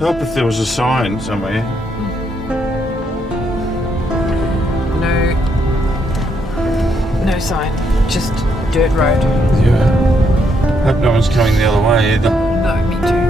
Help if there was a sign somewhere. No sign, just dirt road. Yeah. Hope no one's coming the other way either. No, me too.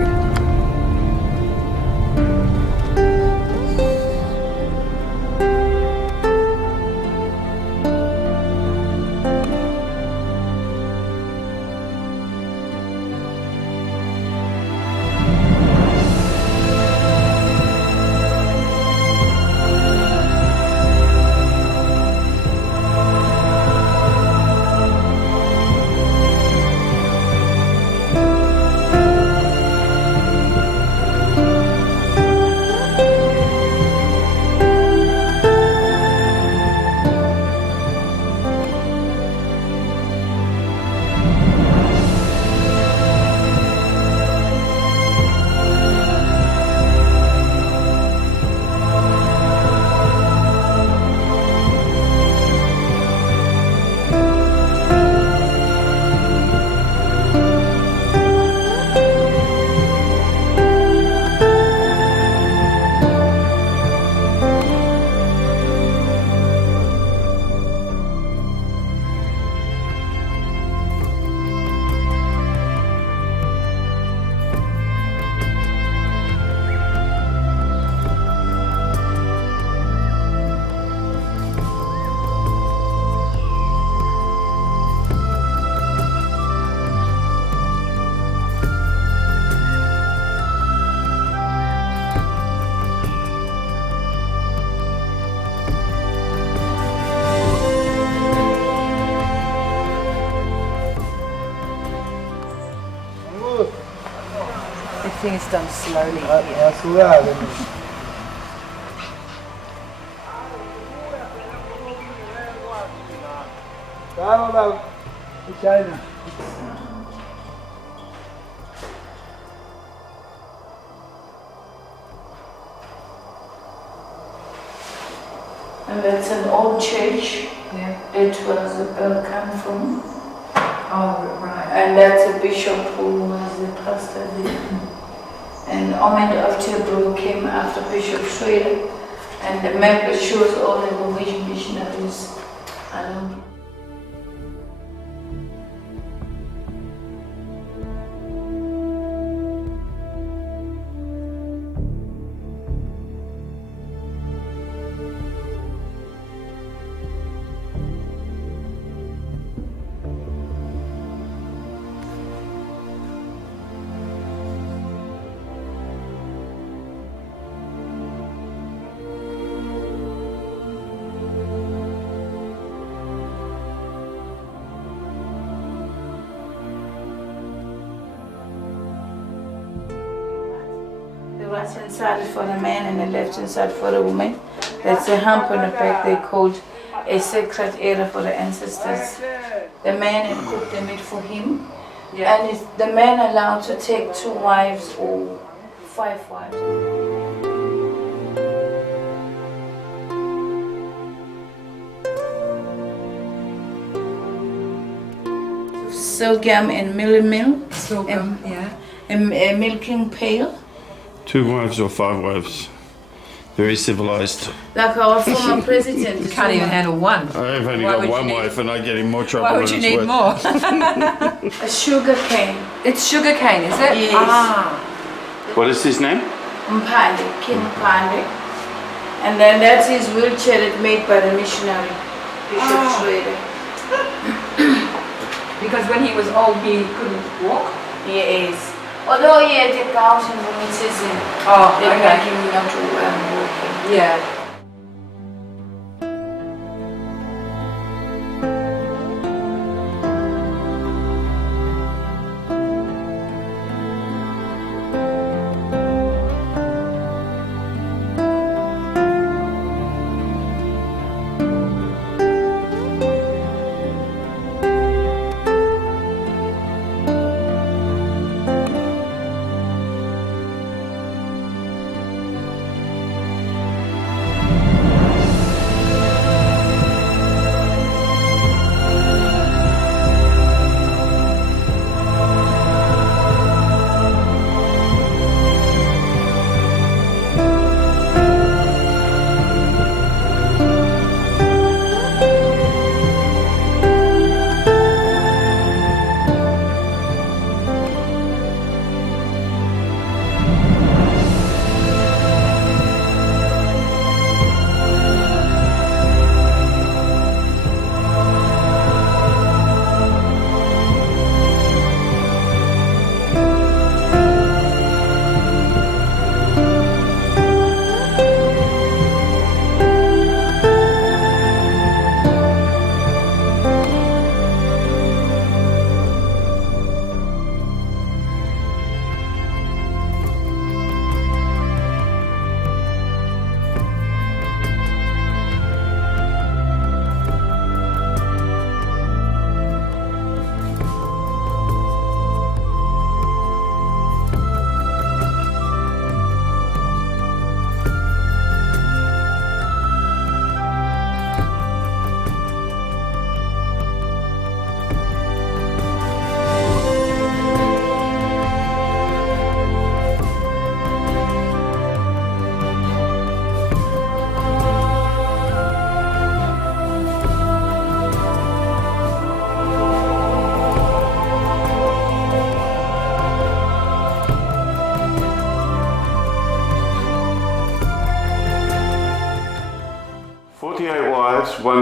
Everything is done slowly here. And that's an old church. Yeah. That was the bell come from. Oh, right. And that's a bishop who was the pastor there. And Ahmed of Tilburg came after Bishop Schroeder. And the map shows all the Norwegian missionaries along. The right hand side is for the man and the left hand side for the woman. That's a hump on the back they called a sacred area for the ancestors. The man had cooked the meat for him. Yeah. And is the man allowed to take 2 wives or 5 wives? Sorghum and mill. Sorghum, yeah. A milking pail. 2 wives or 5 wives. Very civilised. Like our former president. You can't even handle one. I've only Why got would you one need- wife and I get in more trouble Why would than you it's need worth. more? A sugar cane. It's sugar cane, is it? Yes. Ah. What is his name? Mpande, King Mpande. And then that's his wheelchair that made by the missionary, Bishop Schroeder. Because when he was old, he couldn't walk? He is. Although he had a gout and rheumatism, Oh, they okay. make him not to walk. Yeah.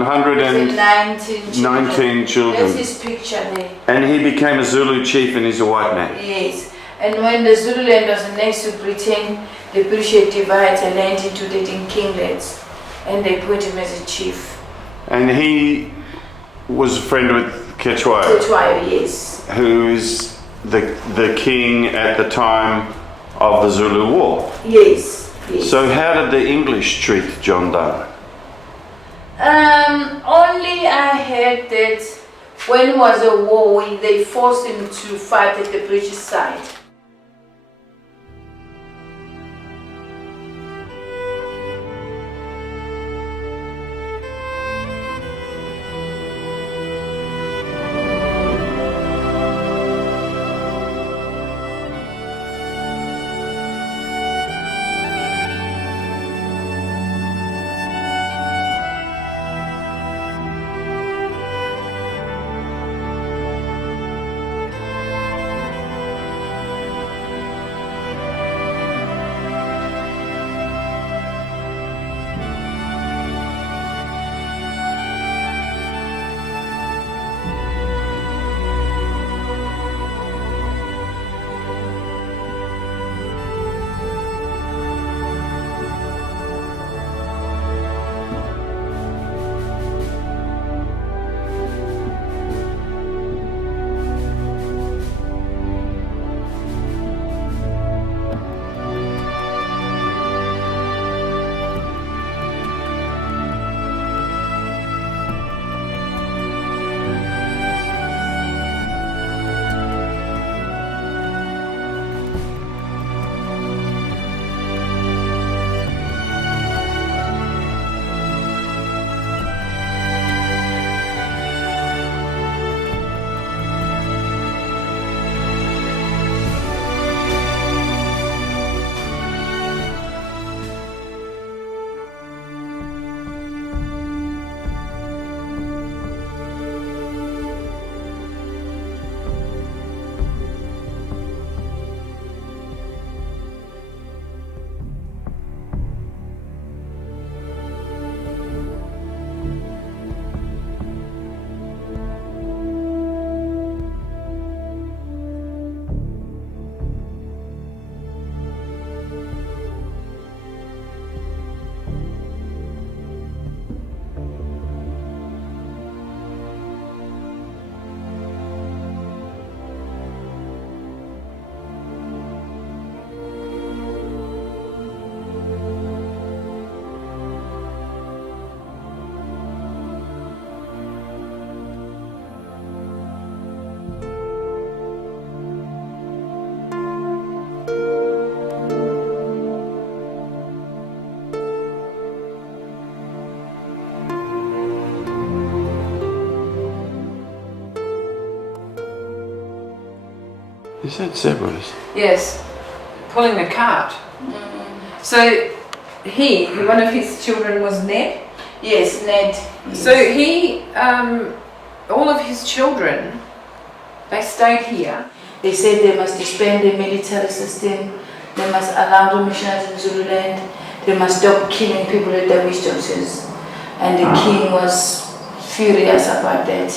119 19 children. That's his picture there. And he became a Zulu chief and he's a white man. Yes. And when the Zululand was next to Britain, the British divided the land into 13 kinglets and they put him as a chief. And he was a friend with Ketchwayo, Ketchwayo, yes. who is the king at the time of the Zulu War. Yes, yes. So how did the English treat John Donne? Only I heard that when was a war, they forced him to fight at the British side. Is that zebras? Yes, pulling the cart. So one of his children was Ned. Yes, Ned. Yes. So he, all of his children, they stayed here. They said they must disband the military system, they must allow the missionaries in Zululand, they must stop killing people at the witch doctors. And the king was furious about that.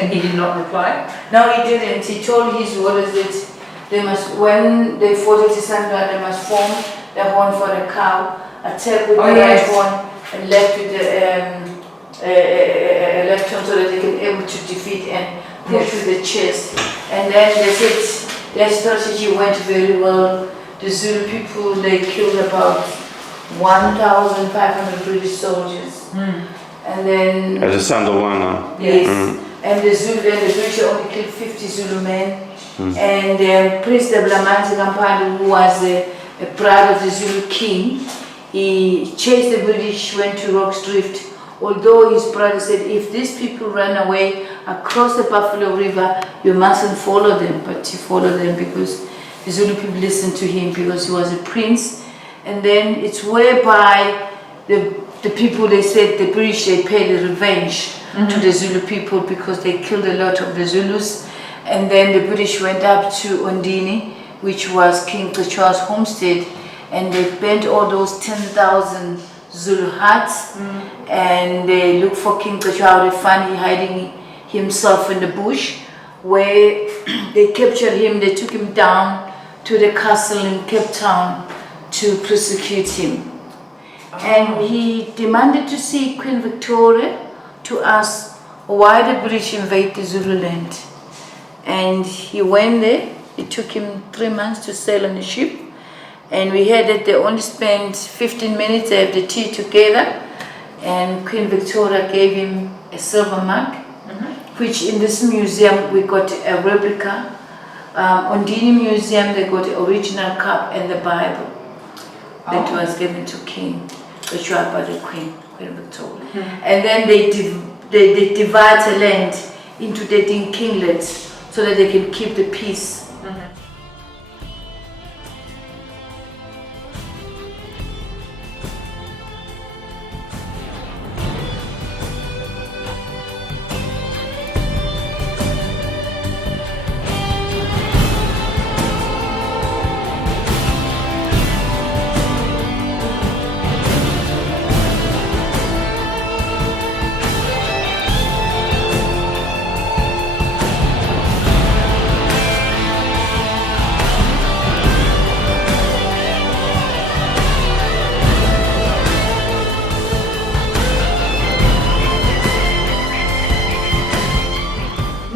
And he did not reply? No, he didn't. He told his warriors that they must, when they fought at Isandra, they must form the horn for the cow, attack with the right horn, and left with the left horn so that they can able to defeat and push with the chest. And then they said their strategy went very well. The Zulu people, they killed about 1,500 British soldiers. And then... At Sandawana. Yes. And the British only killed 50 Zulu men. And Prince Deblamanti Kampani, who was a brother of the Zulu king, he chased the British, went to Rock's Drift. Although his brother said, if these people run away across the Buffalo River, you mustn't follow them. But he followed them because the Zulu people listened to him because he was a prince. And then it's whereby the people, they said, the British, they paid the revenge to the Zulu people because they killed a lot of the Zulus. And then the British went up to Ondini, which was King Ketchwa's homestead, and they burnt all those 10,000 Zulu huts, and they look for King Kachwa. They find him hiding himself in the bush, where they captured him. They took him down to the castle in Cape Town to prosecute him. And he demanded to see Queen Victoria to ask why the British invaded Zululand. And he went there. It took him 3 months to sail on the ship. And we heard that they only spent 15 minutes. They have the tea together. And Queen Victoria gave him a silver mug, which in this museum we got a replica. On Dini Museum they got the original cup and the Bible that was given to King Kachwa by the Queen Victoria. And then they divide the land into the kinglets so that they can keep the peace.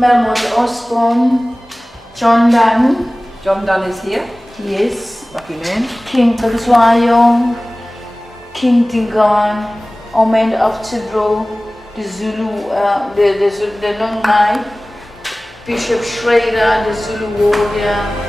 Melmoth Osborne, John Dunn, John Dunn is here. yes, Lucky man. King Kazwayong, King Dingan, Omen of Tibro, the Zulu, the Nongai, Bishop Schrader, the Zulu warrior.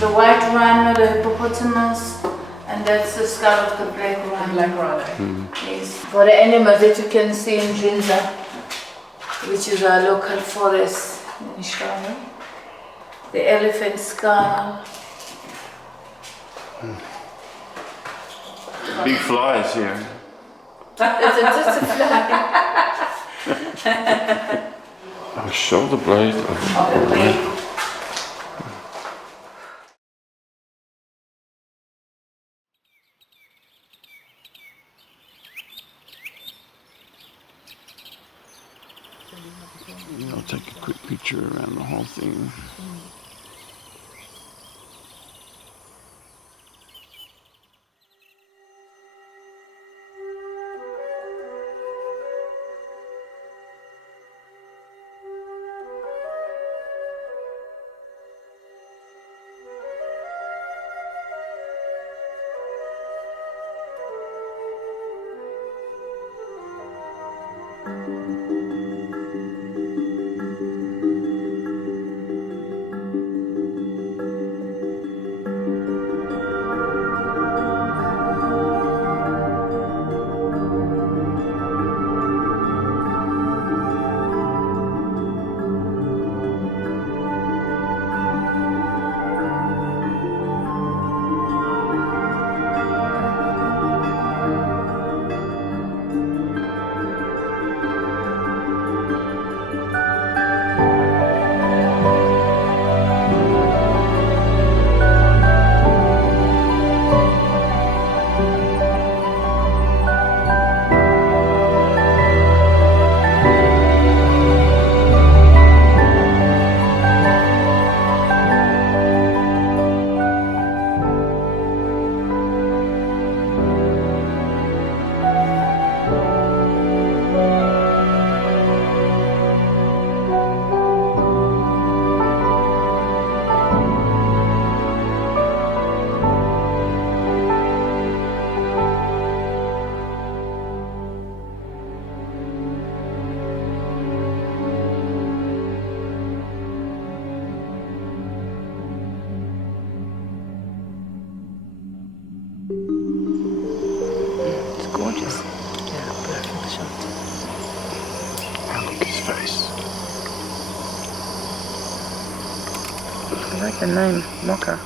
The white rhino, the hippopotamus, and that's the skull of the black rhino. Black rhino. Yes. For the animals that you can see in Jinza, which is our local forest in Shana. The elephant skull. Big flies here. It's just a fly. A shoulder blade. Of the blade. I'll take a quick picture around the whole thing. I like the name, Mocha.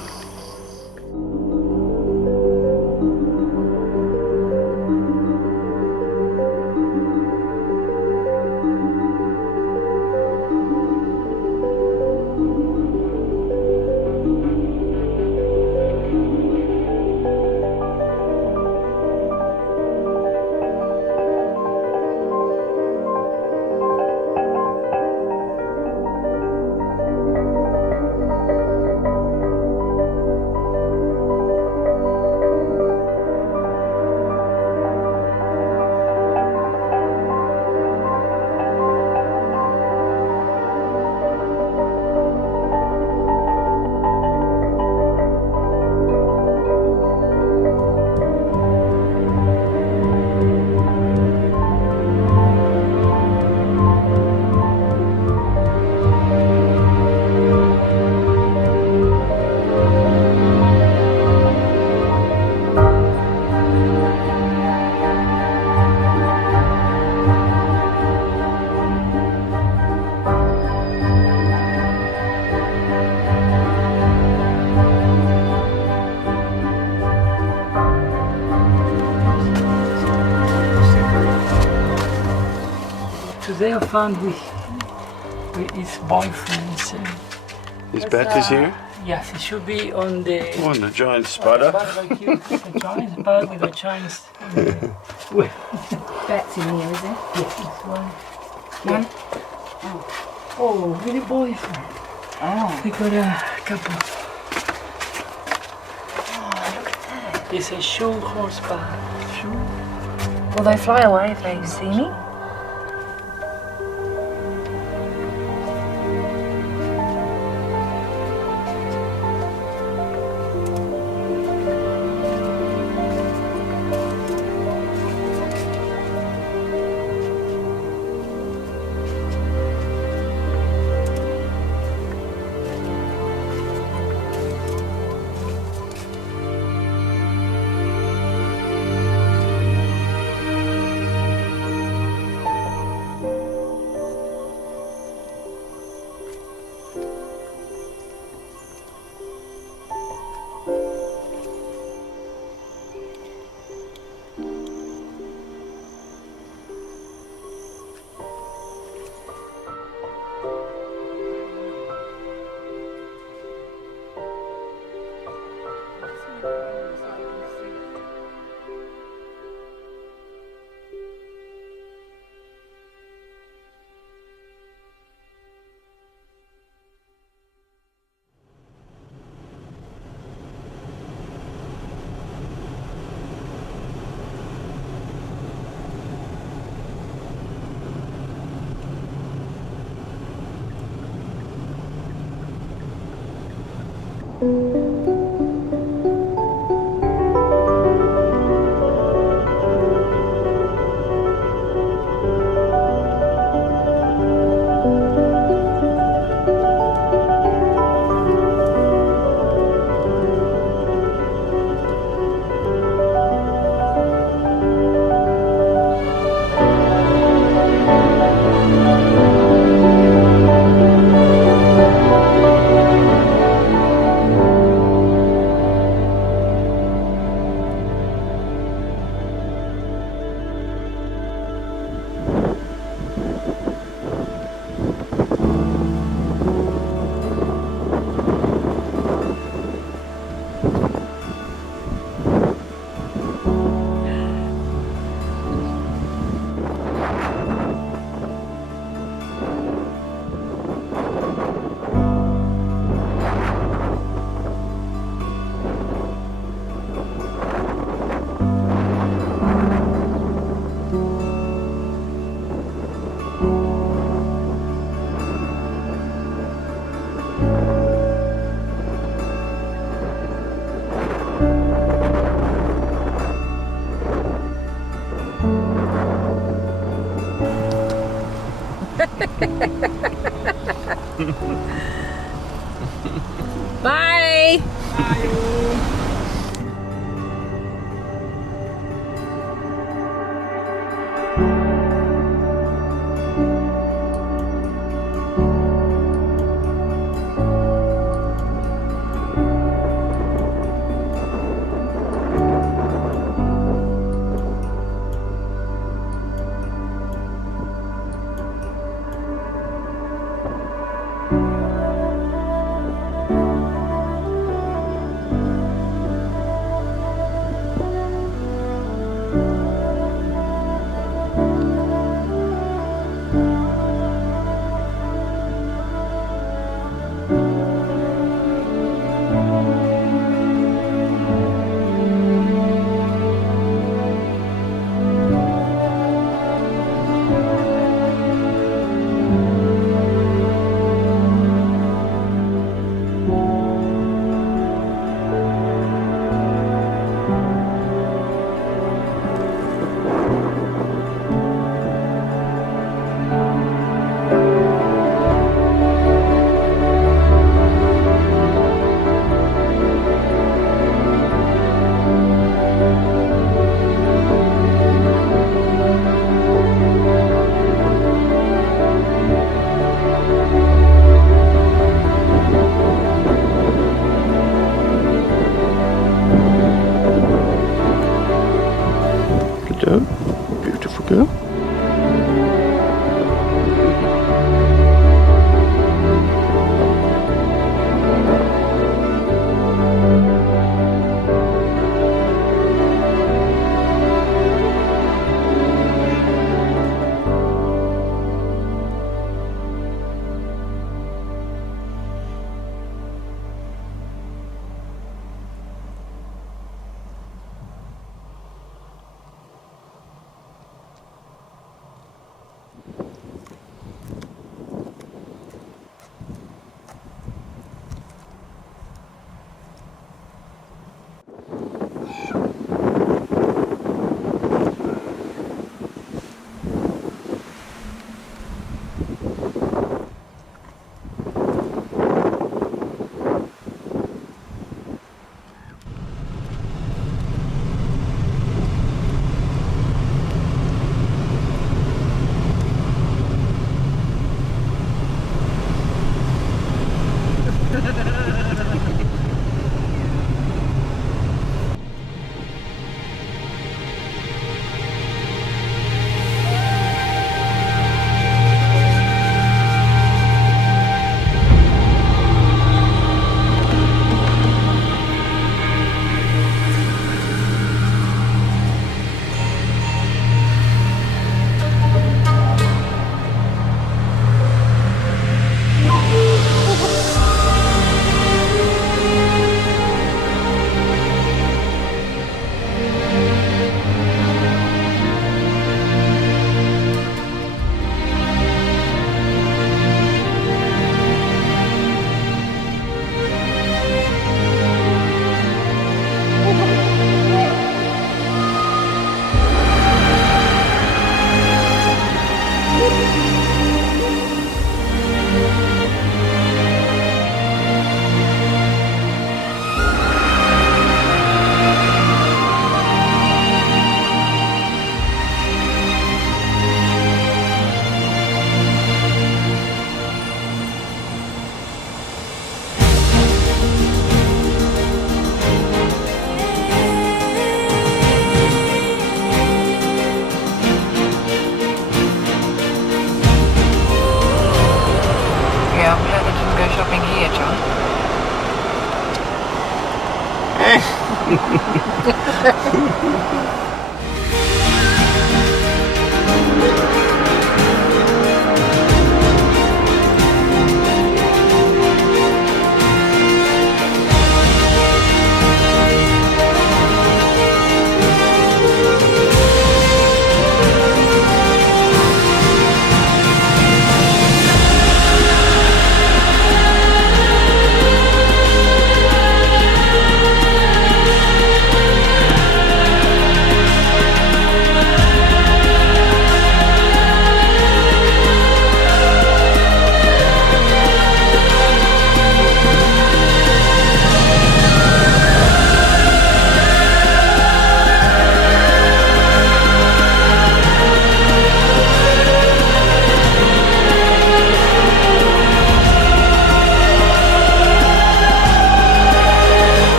Today I found with his boyfriend. His bat is here? Yes, it should be on the Oh, and a giant spider. barbecue. The giant bird with a giant. That's in here, is it? Yes, it's one. One? Oh, with a boyfriend. Oh. They got a couple. It's a show horseback. Show. Will they fly away if they see me? Bye.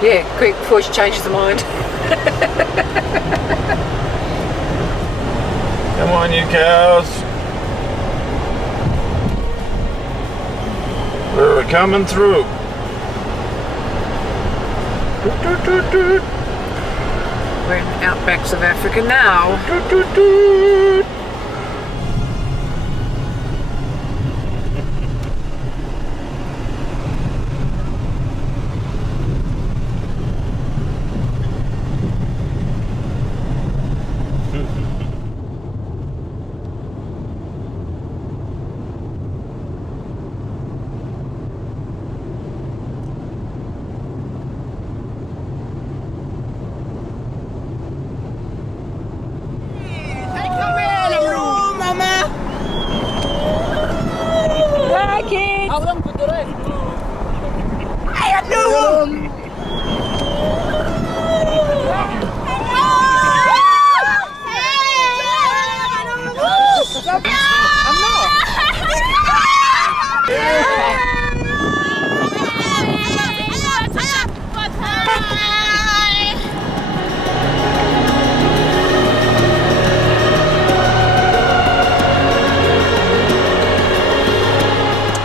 Yeah, quick before she changes her mind. Come on, you cows. We're coming through. Toot, toot, toot, toot. We're in the outbacks of Africa now. Toot, toot, toot.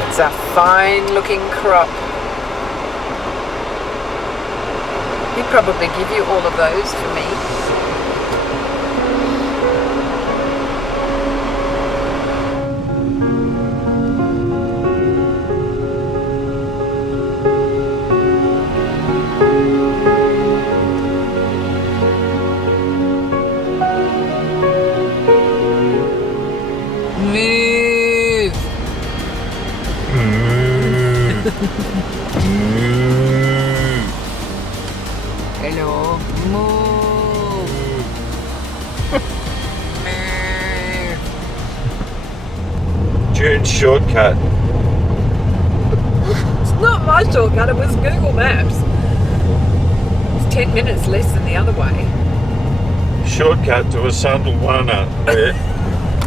It's a fine looking crop. He'd probably give you all of those for me. Hello. Move. Jude's shortcut. It's not my shortcut, it was Google Maps. It's 10 minutes less than the other way. Shortcut to a Sandalwana where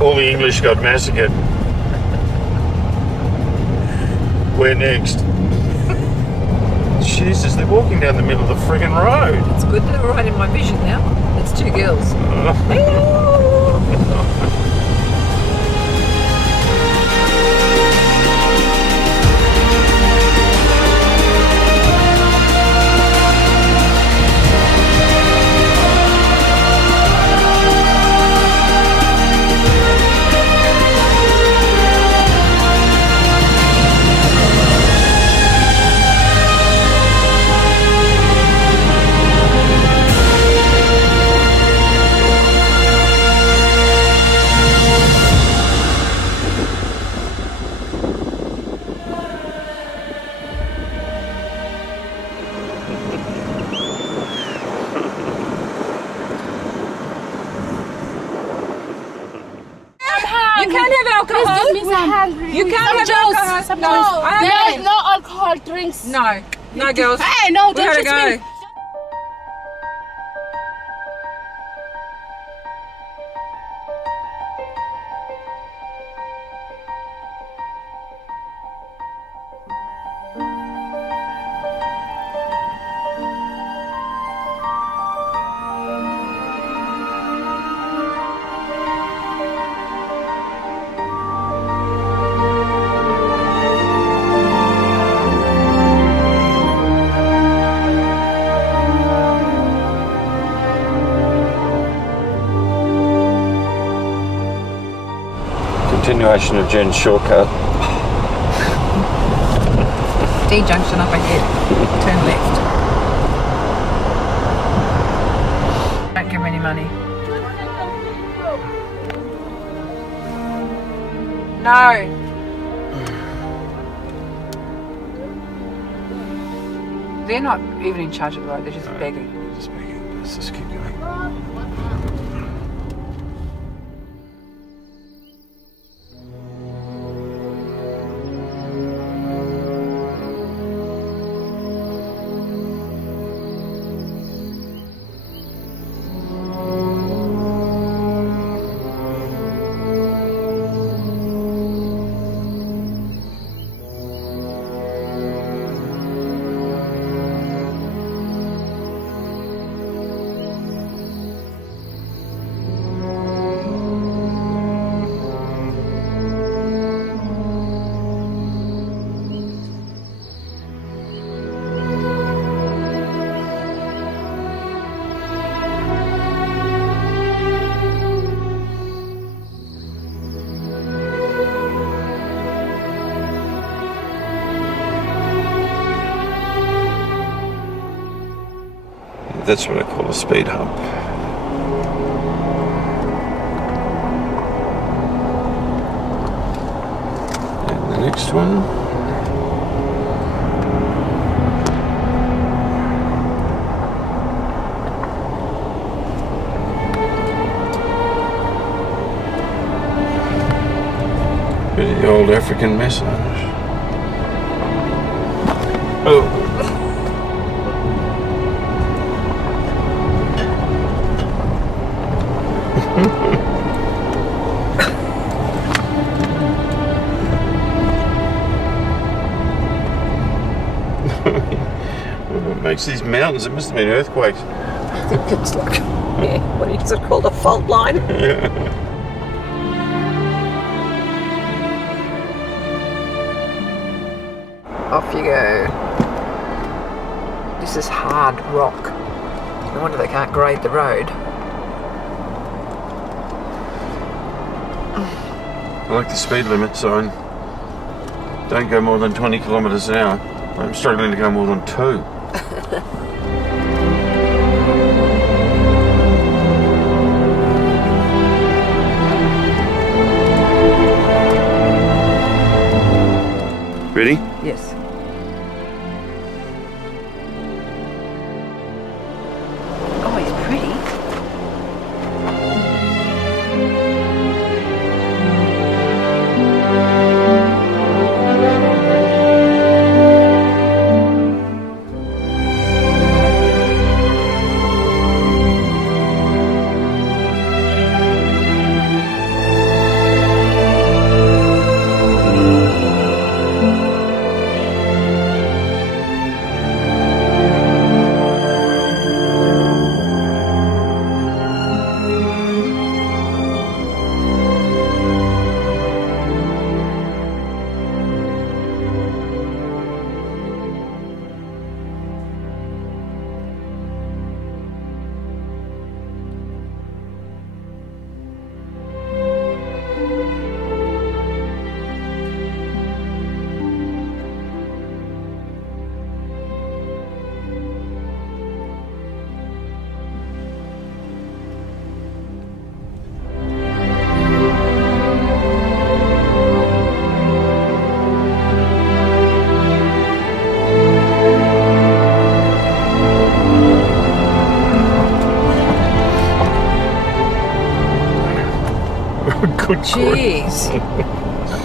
all the English got massacred. Where next? Jesus, they're walking down the middle of the friggin' road. It's good they're right in my vision now. It's two girls. You can't have alcohol. You can't have alcohol. No, There's no alcohol drinks. no, no, girls. Hey, no, We don't gotta touch go. me. continuation of Jen's shortcut. D junction up ahead. Turn left. Don't give me any money. No. They're not even in charge of the road, they're just begging. Just begging. Let's just keep going. That's what I call a speed hump. And the next one. Bit of the old African massage. Oh. What makes these mountains? It must have been earthquakes. I think it's like, yeah, what is it called? A fault line? Off you go. This is hard rock. No wonder they can't grade the road. I like the speed limit sign. Don't go more than 20 kilometres an hour. I'm struggling to go more than 2. Ready? Yes. Oh, he's pretty. Good Jeez.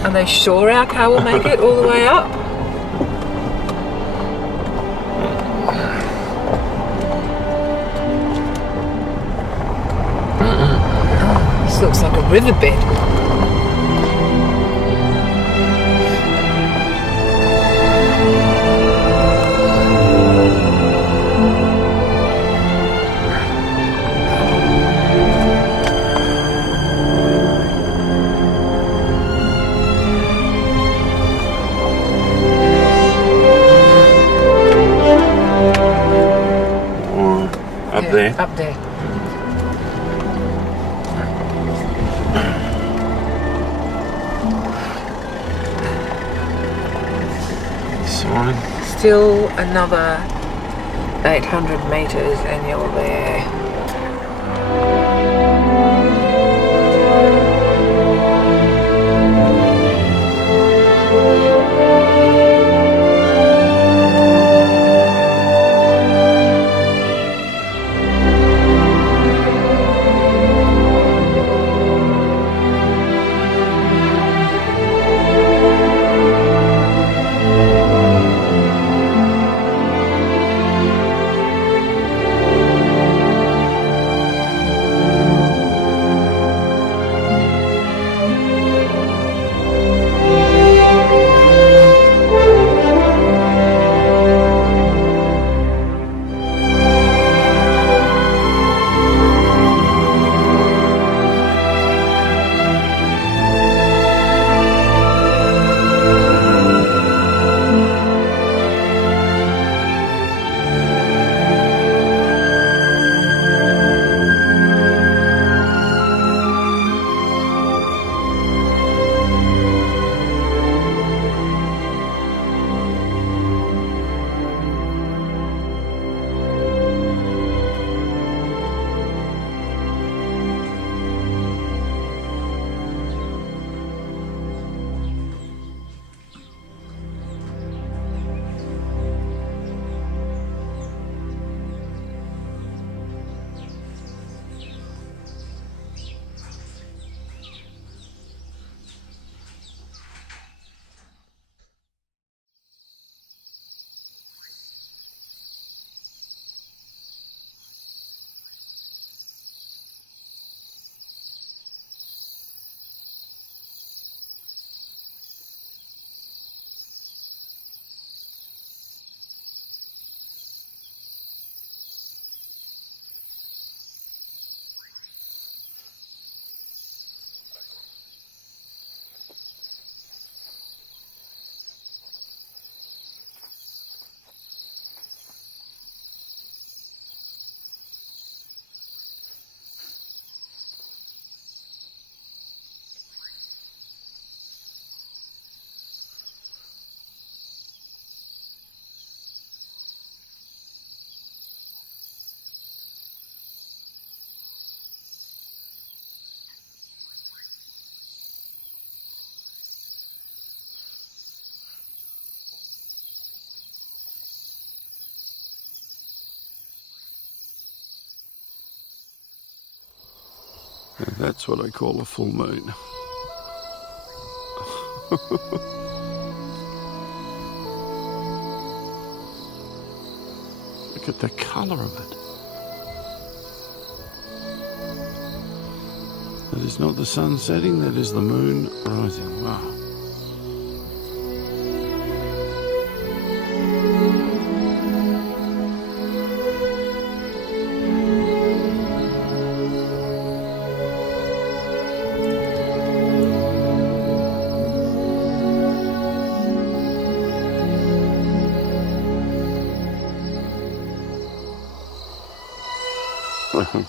Are they sure our car will make it all the way up? This looks like a riverbed. There. Up there. sign. Still another 800 metres and you're there. That's what I call a full moon. Look at the colour of it. That is not the sun setting, that is the moon rising. Wow.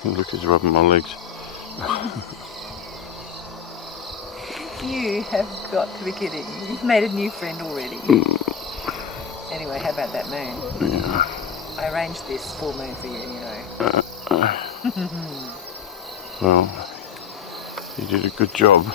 Look, he's rubbing my legs. You have got to be kidding. You've made a new friend already. Anyway, how about that moon? Yeah. I arranged this full moon for you, you know. Well, you did a good job.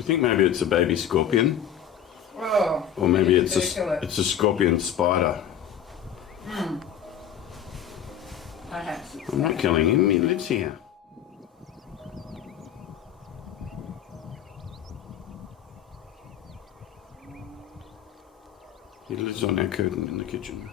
Do you think maybe it's a baby scorpion? Oh. Or maybe it's kill it. a scorpion spider? Perhaps. I'm not killing him, he lives here. He lives on our curtain in the kitchen.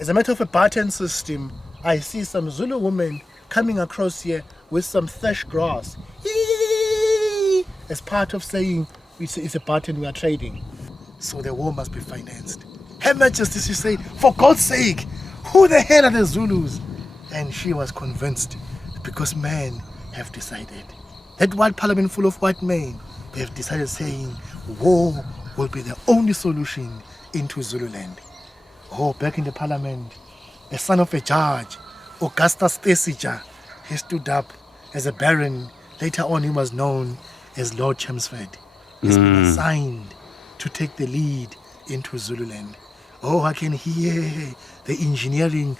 As a matter of a pattern system, I see some Zulu women coming across here with some thresh grass. Eee! As part of saying it's a pattern we are trading. So the war must be financed. Her Majesty, she said, for God's sake, who the hell are the Zulus? And she was convinced because men have decided. That white parliament full of white men, they have decided saying war will be the only solution into Zululand. Oh, back in the parliament, the son of a judge, Augustus Thesija, he stood up as a baron. Later on, he was known as Lord Chelmsford. He's been assigned to take the lead into Zululand. Oh, I can hear the engineering.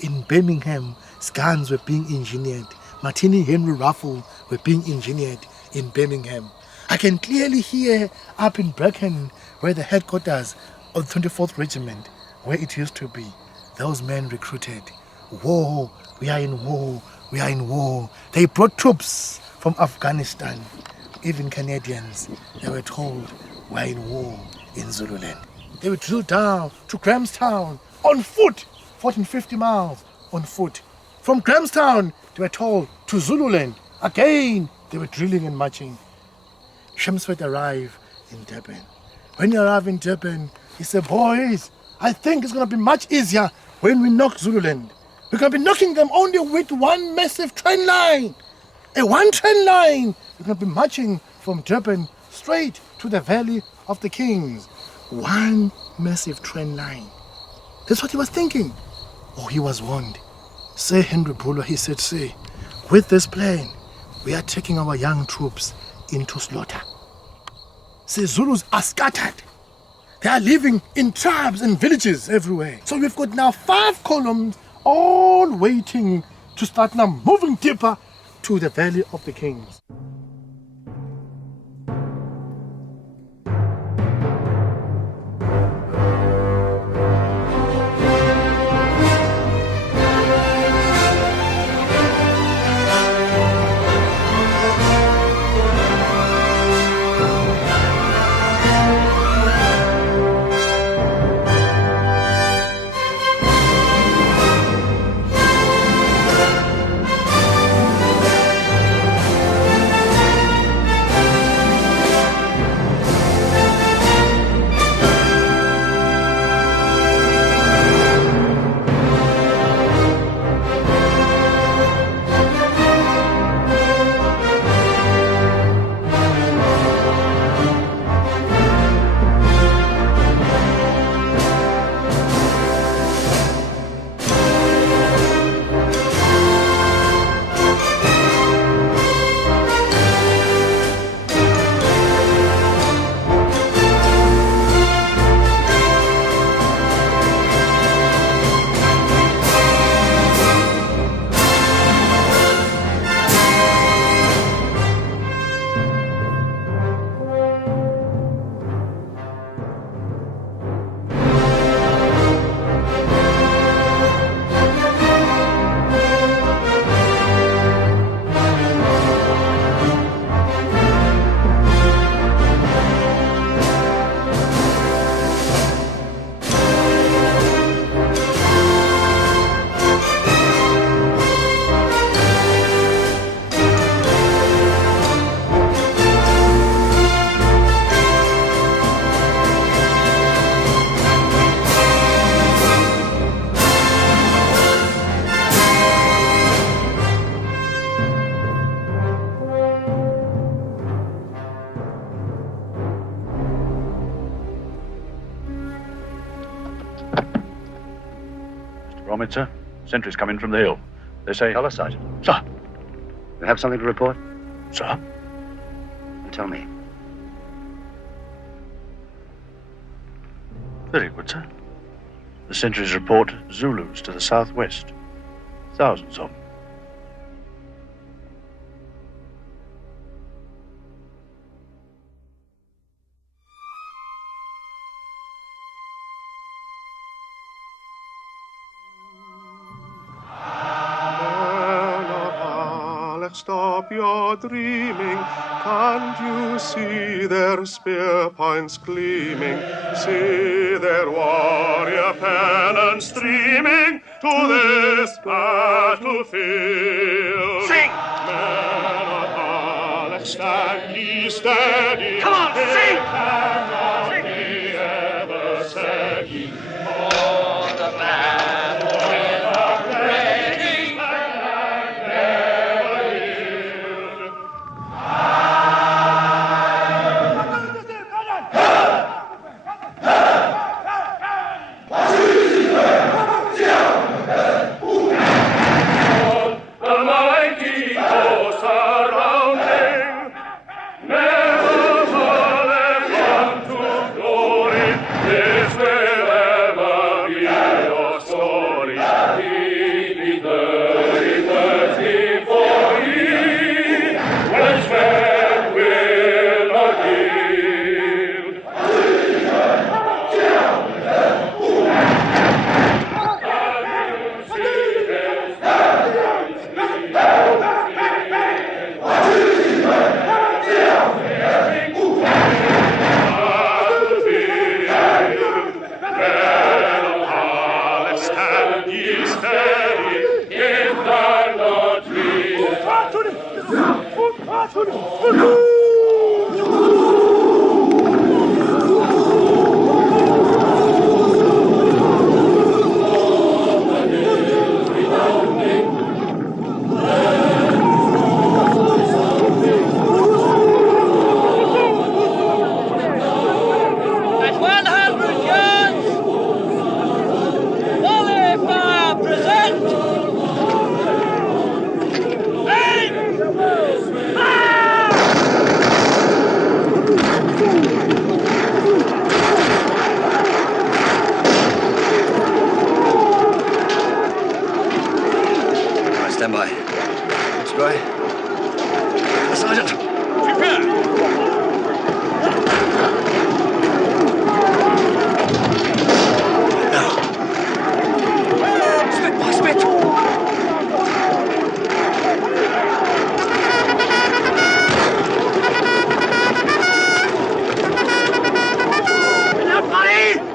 In Birmingham, guns were being engineered. Martini Henry Rifle were being engineered in Birmingham. I can clearly hear up in Brecon, where the headquarters of the 24th Regiment, where it used to be, those men recruited. War, we are in war, we are in war. They brought troops from Afghanistan, even Canadians. They were told, we are in war in Zululand. They were drilled down to Grahamstown on foot, 1450 miles on foot. From Grahamstown, they were told to Zululand. Again, they were drilling and marching. Chelmsford arrived in Durban. When he arrived in Durban, he said, boys, I think it's going to be much easier when we knock Zululand, we're going to be knocking them only with one massive train line. A one train line. We're going to be marching from Durban straight to the Valley of the Kings. One massive train line. That's what he was thinking. Oh, he was warned. Sir Henry Buller, he said, "Sir, with this plan, we are taking our young troops into slaughter. The Zulus are scattered. They are living in tribes and villages everywhere. So we've got now 5 columns all waiting to start now moving deeper to the Valley of the Kings." Bromwich, sir. Sentries come in from the hill. They say... Tell us, Sergeant. Sir. You have something to report? Sir? Then tell me. Very good, sir. The sentries report Zulus to the southwest. Thousands of them. Stop your dreaming, can't you see their spear points gleaming? See their warrior pennons streaming to this battlefield. Sing! Men of Alex, stand ye steady. Come on, sing! Cannot be ever said ye. For the battle is ready. Stand by. Spray. Sergeant. Now. Spit, boy, spit. Enough, buddy!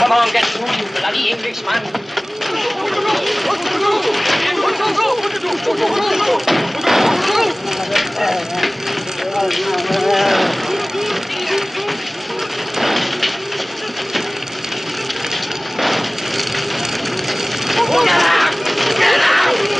Come on, get through, you bloody Englishman. Get out!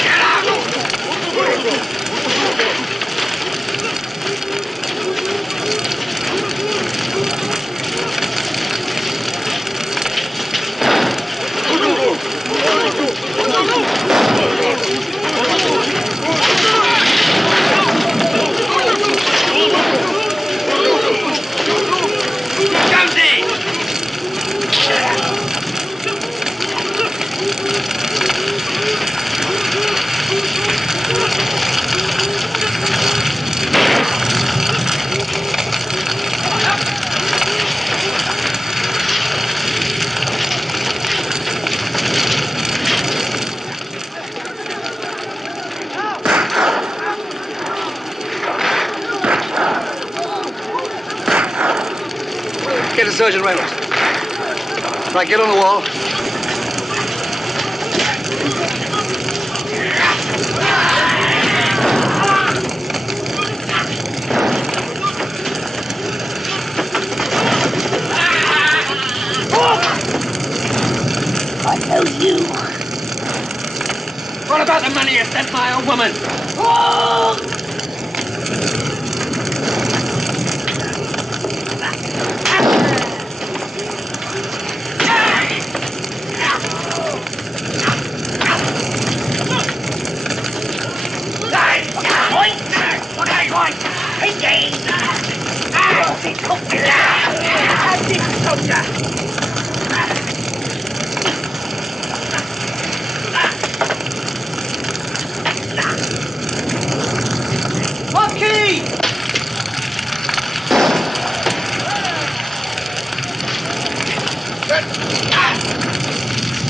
Get to Sergeant Reynolds. Right, get on the wall. I know you. What about the money you sent my old woman?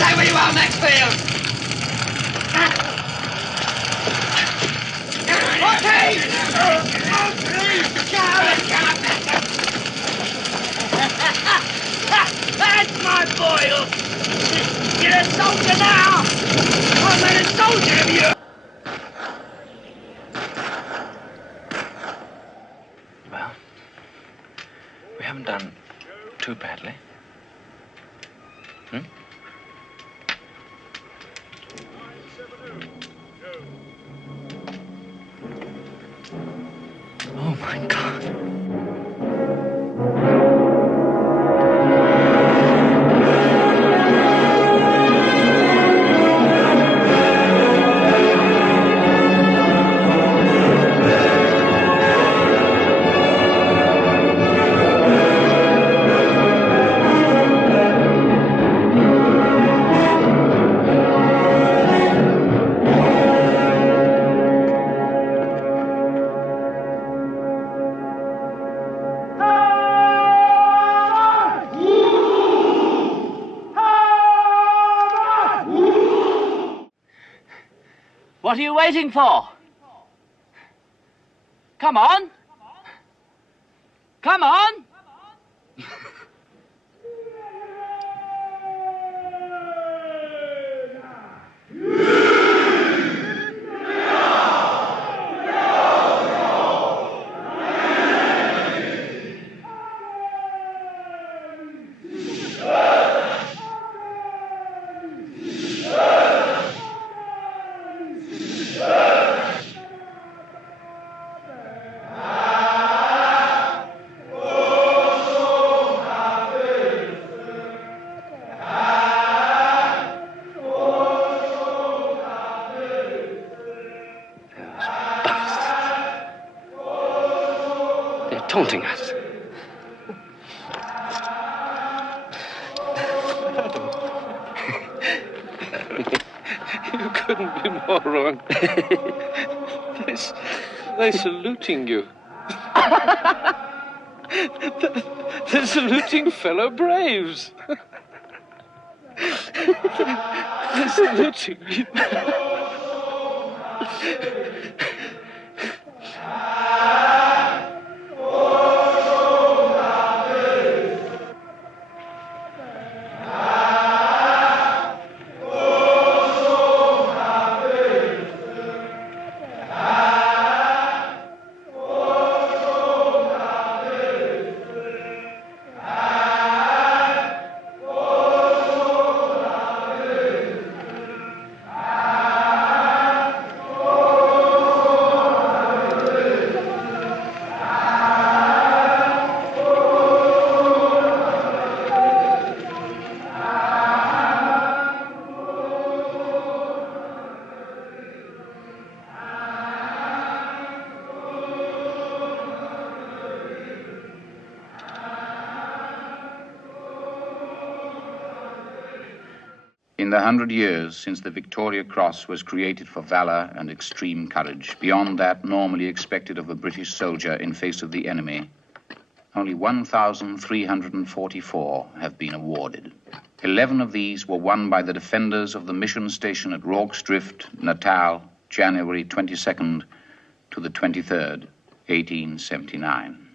Stay where you are, Maxfield! That's my boy! You're a soldier now! I made a soldier of you! Well, we haven't done too badly. my God. What are you waiting for? Come on! Come on! They're taunting us. You couldn't be more wrong. They're saluting you. They're saluting fellow braves. They're saluting you. In the 100 years since the Victoria Cross was created for valor and extreme courage, beyond that normally expected of a British soldier in face of the enemy, only 1,344 have been awarded. 11 of these were won by the defenders of the mission station at Rorke's Drift, Natal, January 22nd to the 23rd, 1879.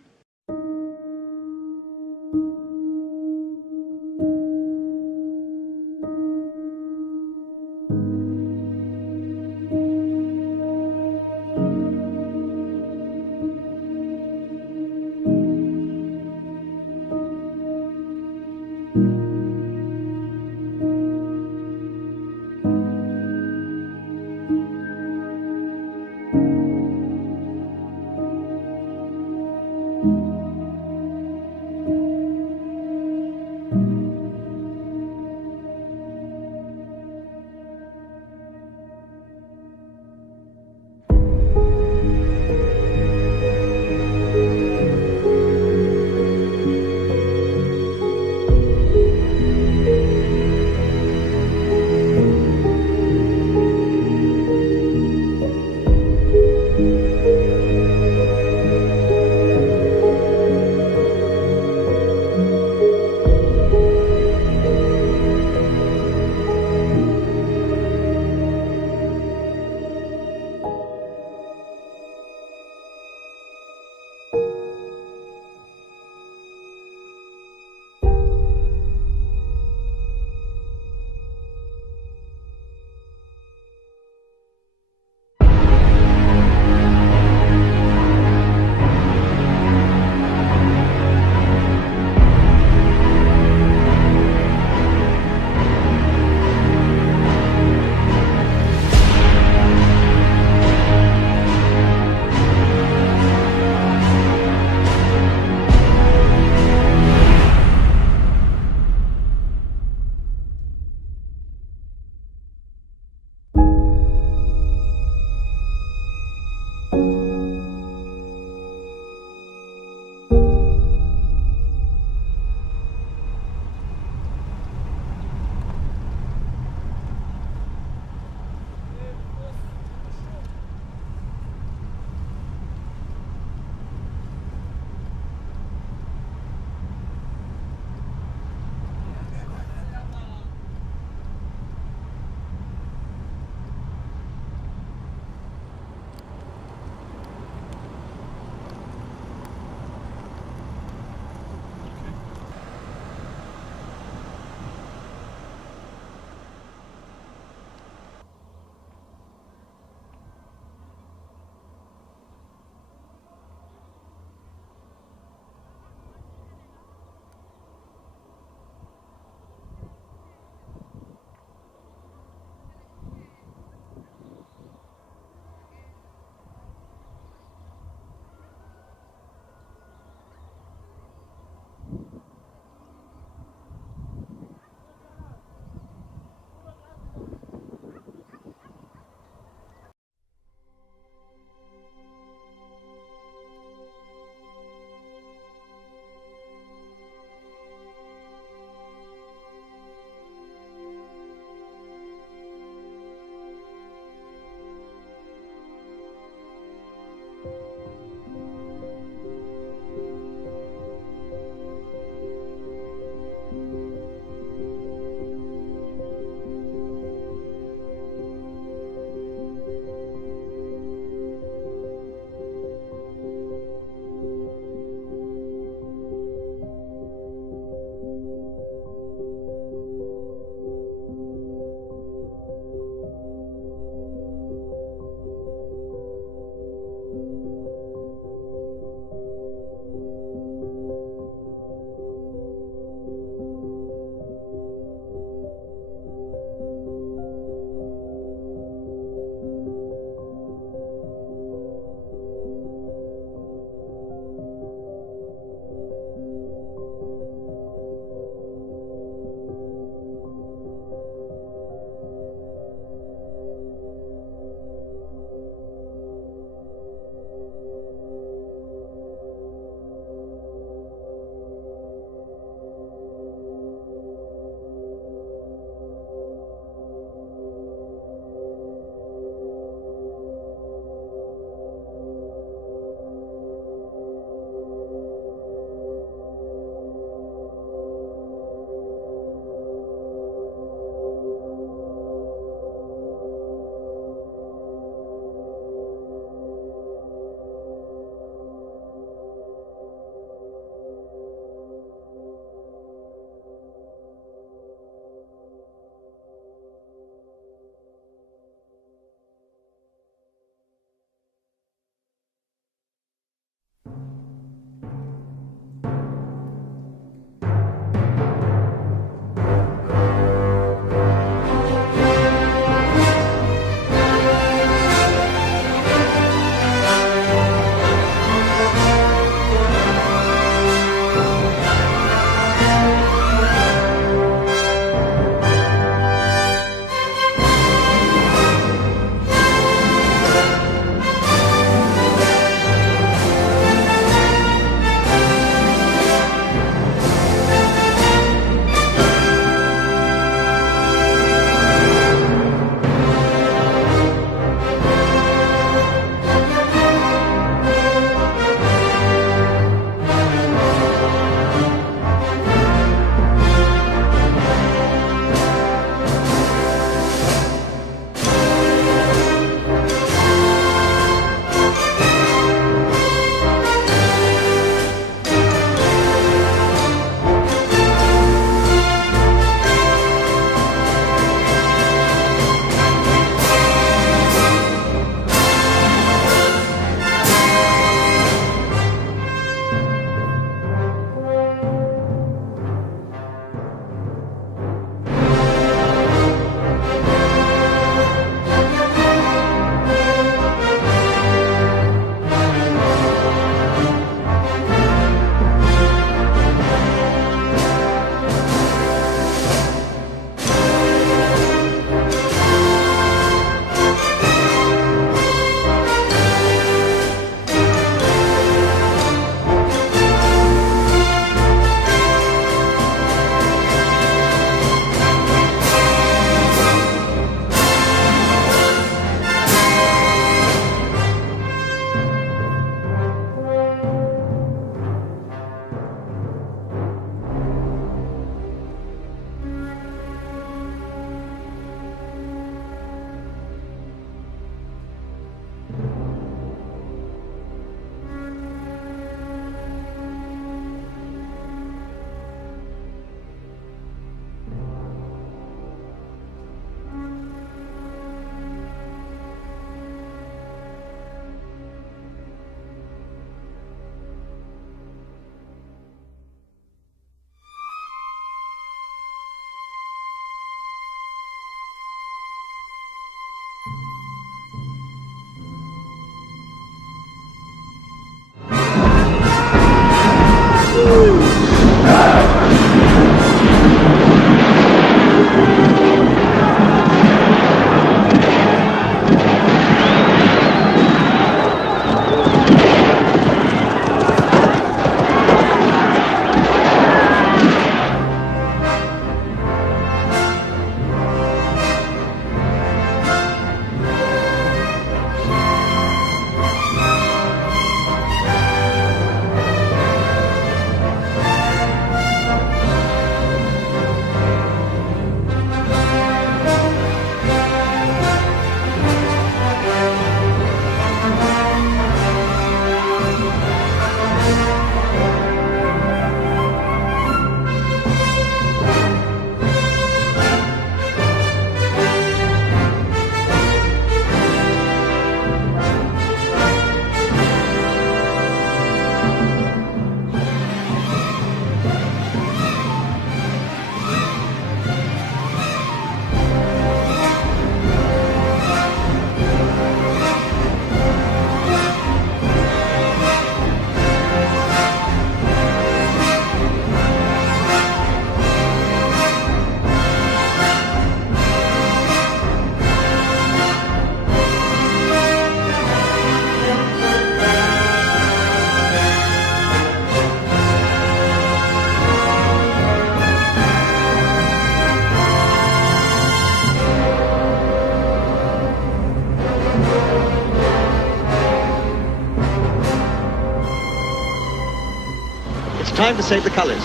time to save the colours.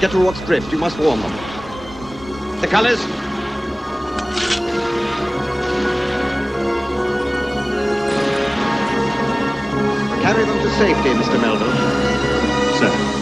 Get to Rock's Drift. You must warm them. The colours. Carry them to safety, Mr. Melville. Sir.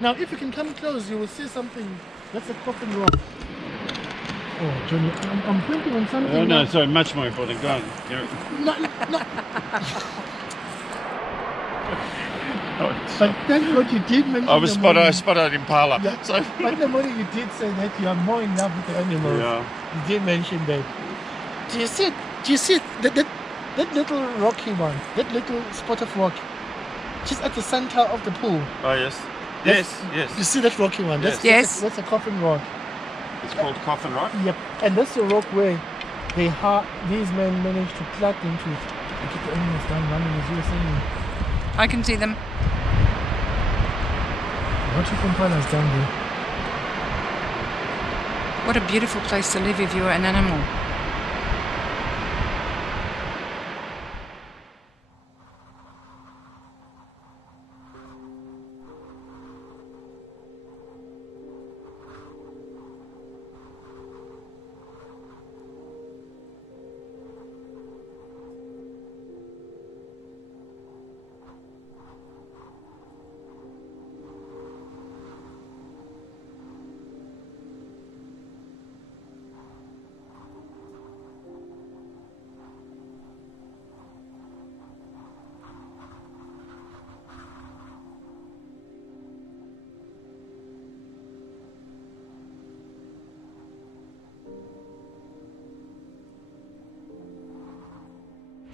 Now, if you can come close, you will see something. That's a coffin rock. Oh, Johnny, I'm thinking on something. Oh, no, sorry, much more important. Go on. No. But thank God you did mention I was spotted Impala. Yeah. So. But the morning you did say that you are more in love with the animals. Yeah. You did mention that. Do you see that little rocky one? That little spot of rock? Just at the center of the pool. Oh, yes. Yes. Yes. You see that rocky one? Yes. That's a coffin rock. It's called Coffin Rock? Yep. And that's the rock where these men managed to plug into it. Look at the animals down running as you were saying. I can see them. What you impalas down there? What a beautiful place to live if you're an animal.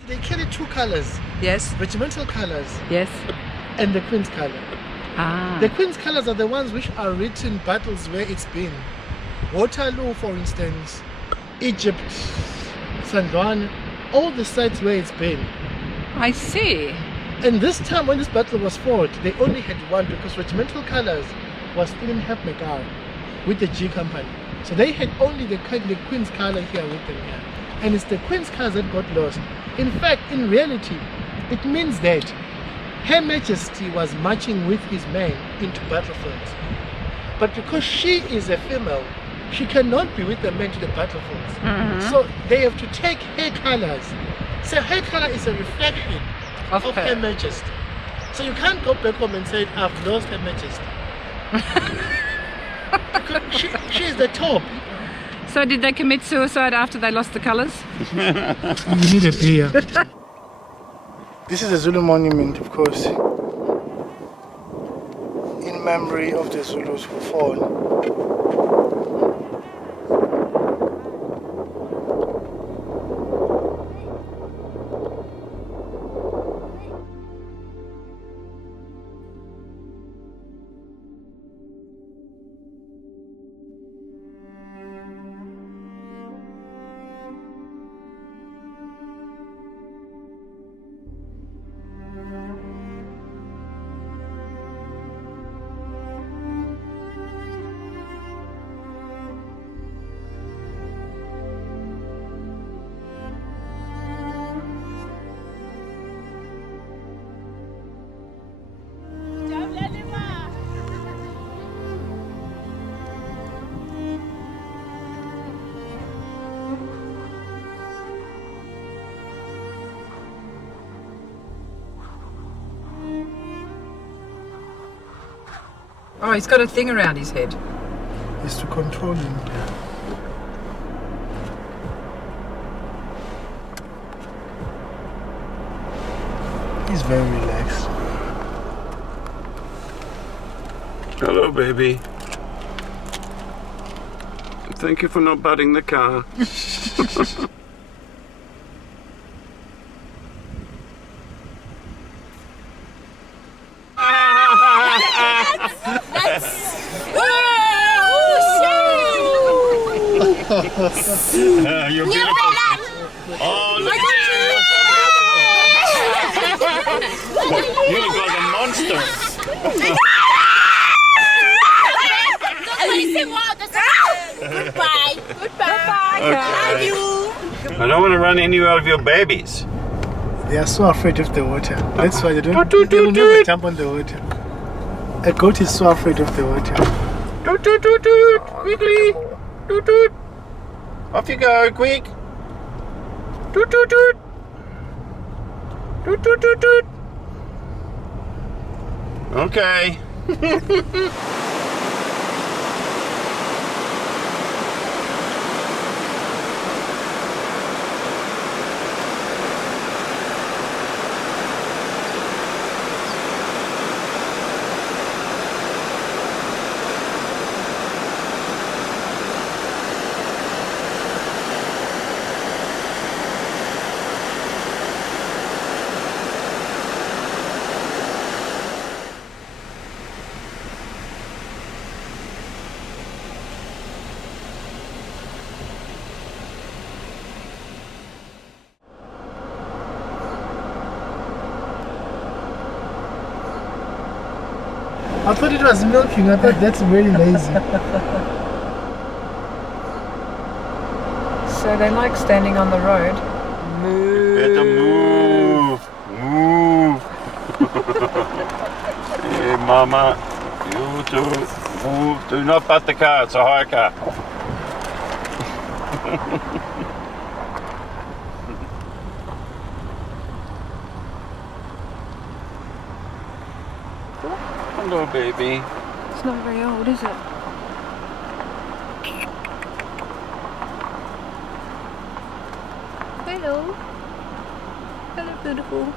They carry two colors. Yes. Regimental colors. Yes. And the Queen's color. Ah. The Queen's colors are the ones which are written battles where it's been. Waterloo, for instance, Egypt, San Juan, all the sites where it's been. I see. And this time when this battle was fought, they only had one because regimental colors was still in Hepmegar with the G Company. So they had only the Queen's color here with them here. And it's the Queen's colors that got lost. In fact, in reality, it means that Her Majesty was marching with his men into battlefields. But because she is a female, she cannot be with the men to the battlefields. Mm-hmm. So they have to take her colors. So her color is a reflection of Her Majesty. So you can't go back home and say, I've lost Her Majesty. Because she is the top. So did they commit suicide after they lost the colours? You need a beer. This is a Zulu monument, of course, in memory of the Zulus who fought. Oh, he's got a thing around his head. It's to control him. He's very relaxed. Hello, baby. Thank you for not butting the car. You're beautiful. Oh, look at you. You look like a monster. Goodbye. Goodbye. Love you. I don't want to run any out of your babies. They are so afraid of the water. That's why they will never jump on the water. A goat is so afraid of the water. Toot toot toot toot. Quickly. Toot toot. Off you go, quick. Toot toot toot. Toot toot toot toot. Okay. I thought it was milking. I thought that's very lazy. So they like standing on the road. You better move. Move. Hey, Mama. You too. Move. Do not butt the car. It's a high car. Hello, baby. It's not very old, is it? Hello. Hello, beautiful.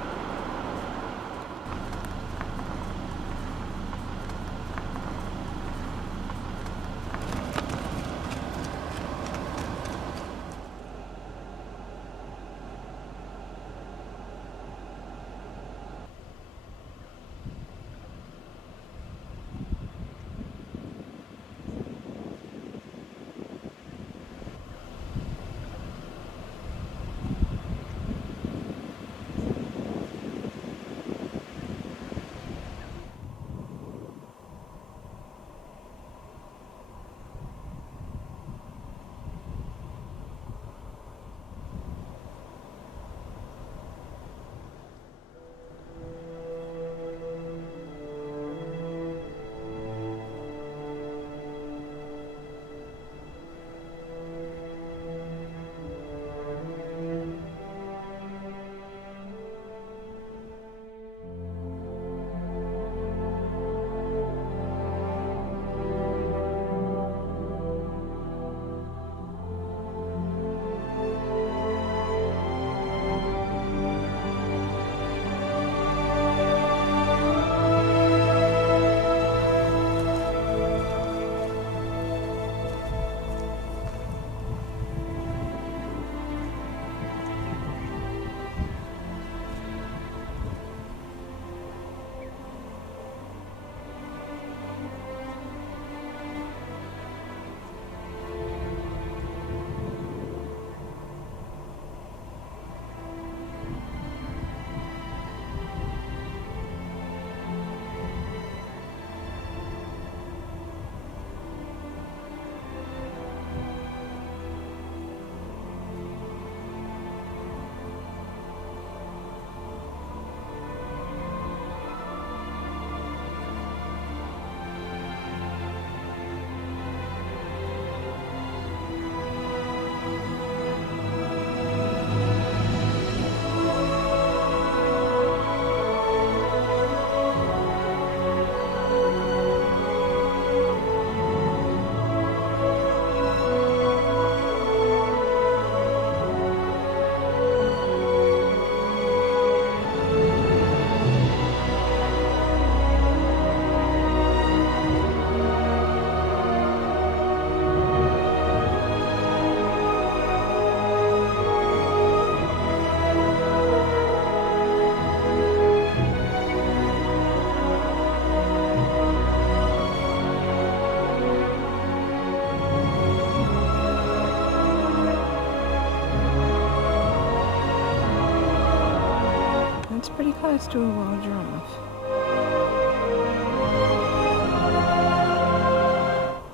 It's pretty close to a wild giraffe.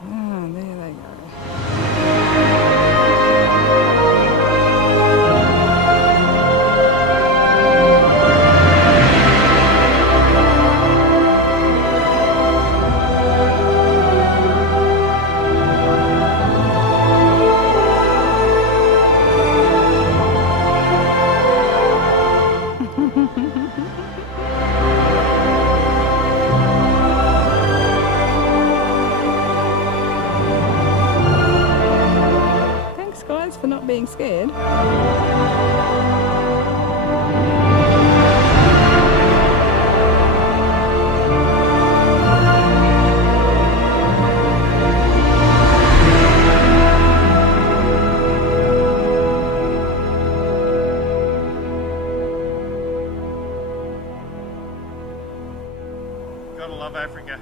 Ah, there they go. Gotta love Africa.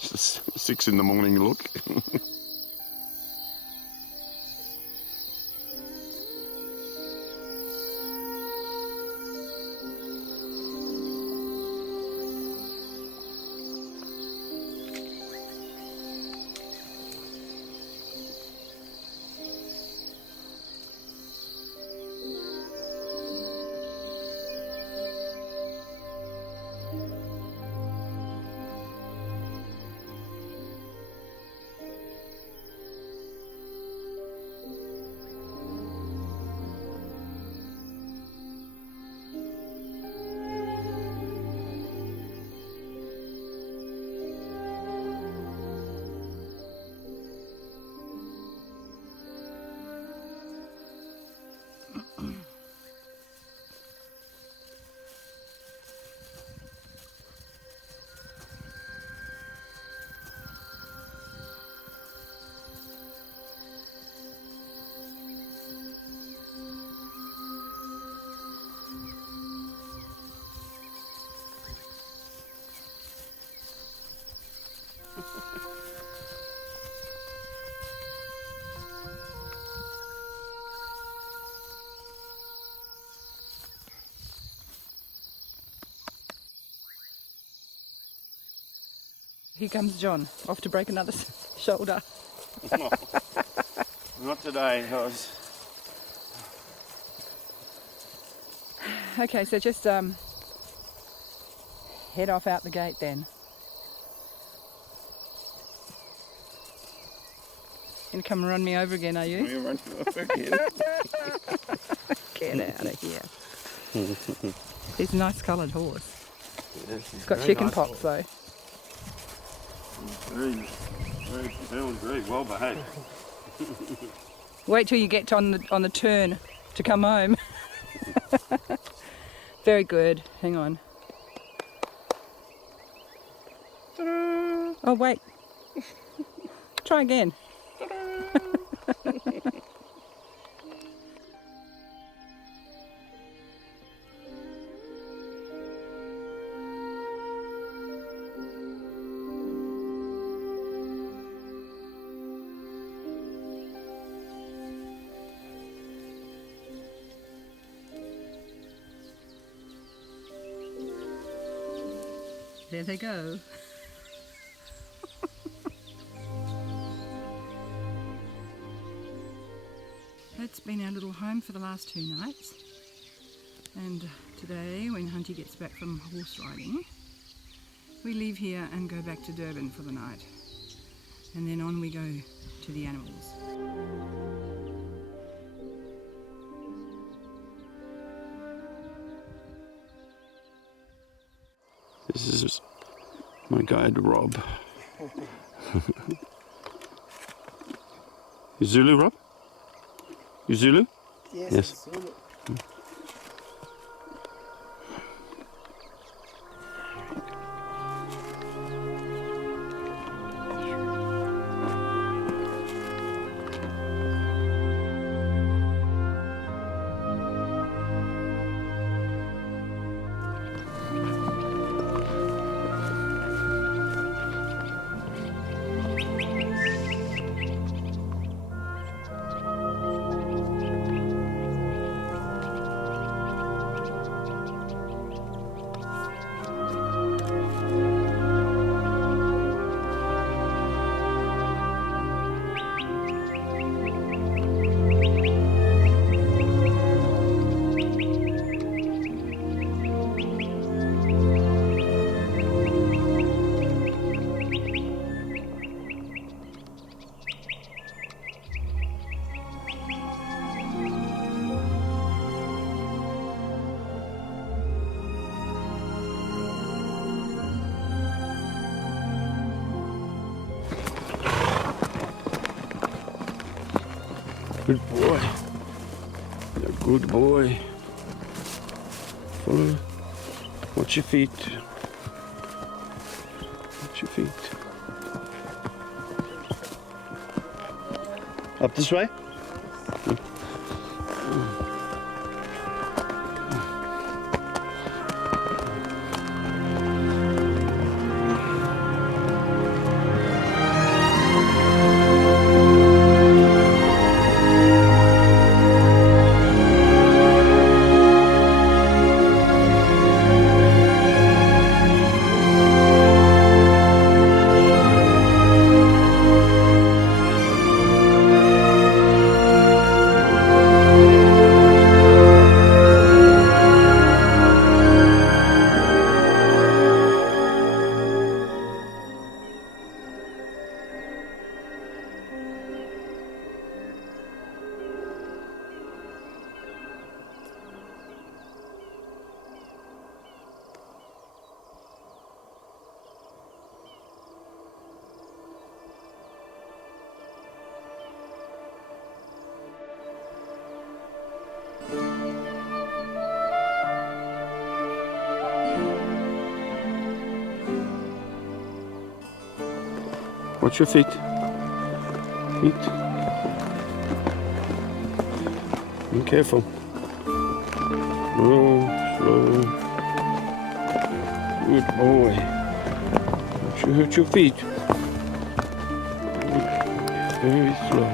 It's a 6 in the morning look. Here comes John, off to break another shoulder. No, not today. Okay, so just head off out the gate then. Gonna come and run me over again, are you? You're running over again. Get out of here. He's a nice coloured horse. Yes, He's got chicken pox though. Very well behaved. Wait till you get on the turn to come home. Very good. Hang on. Ta-da! Oh wait. Try again. There they go. That's been our little home for the last 2 nights. And today, when Hunty gets back from horse riding, we leave here and go back to Durban for the night. And then on we go to the animals. This is my guide, Rob. You Zulu, Rob? You Zulu? Yes. Zulu. Good boy. You're a good boy. Follow. Watch your feet. Watch your feet. Up this way? Watch your feet. Feet. Be careful. Slow, slow. Good boy. Don't you hurt your feet. Very slow.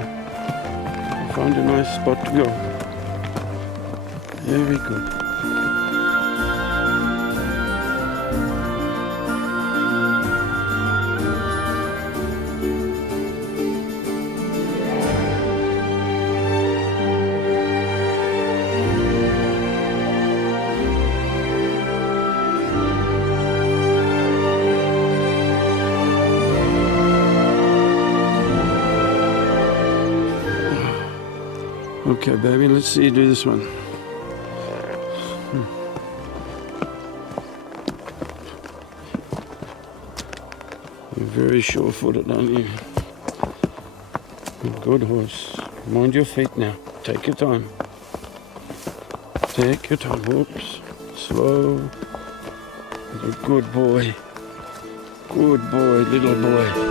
Find a nice spot to go. Very good. Okay, baby, let's see you do this one. You're very sure-footed, aren't you? Good horse. Mind your feet now. Take your time. Take your time. Whoops. Slow. You're a good boy. Good boy, little boy.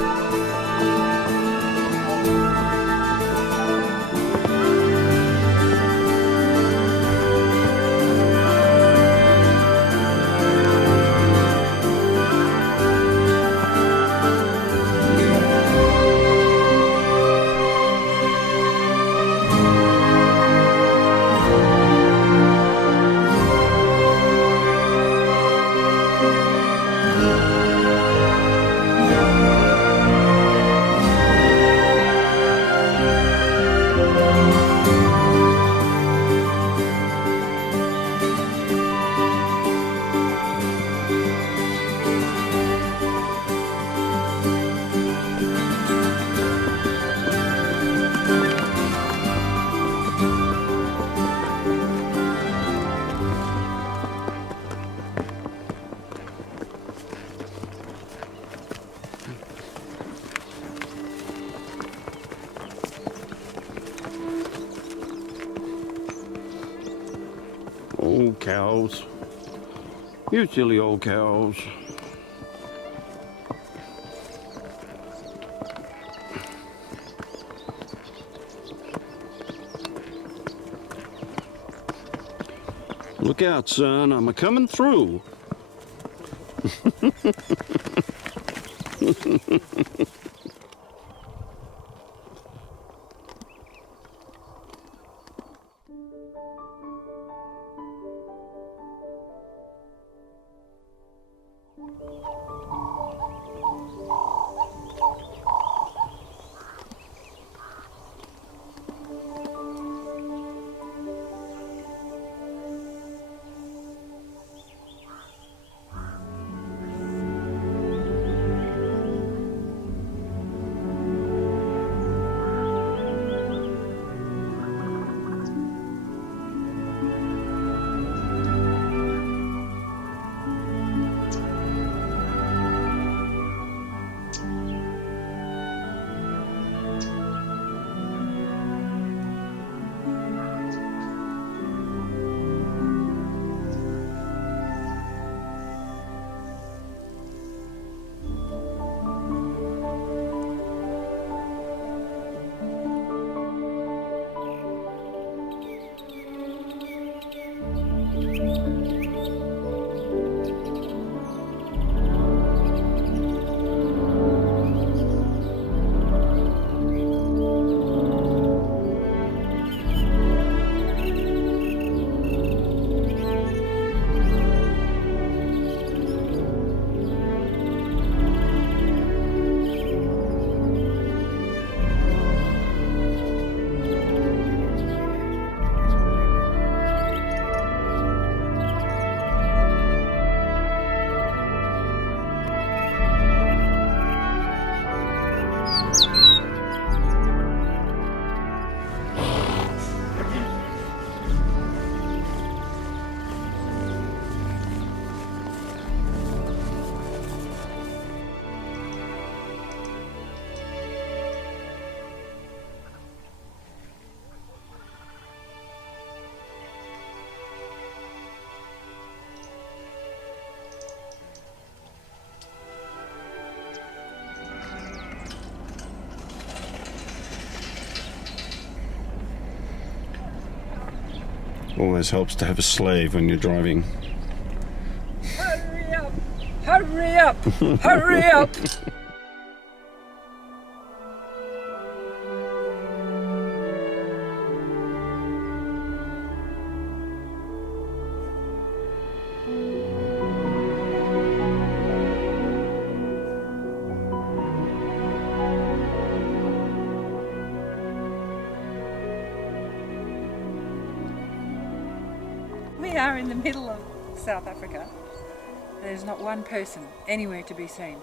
cows. You silly old cows. Look out, son, I'm a-coming through. Always helps to have a slave when you're driving. Hurry up! Hurry up! Hurry up! We are in the middle of South Africa. There's not one person anywhere to be seen.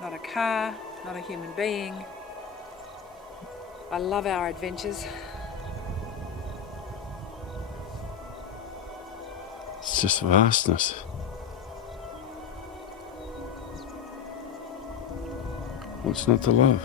Not a car, not a human being. I love our adventures. It's just vastness. What's not to love?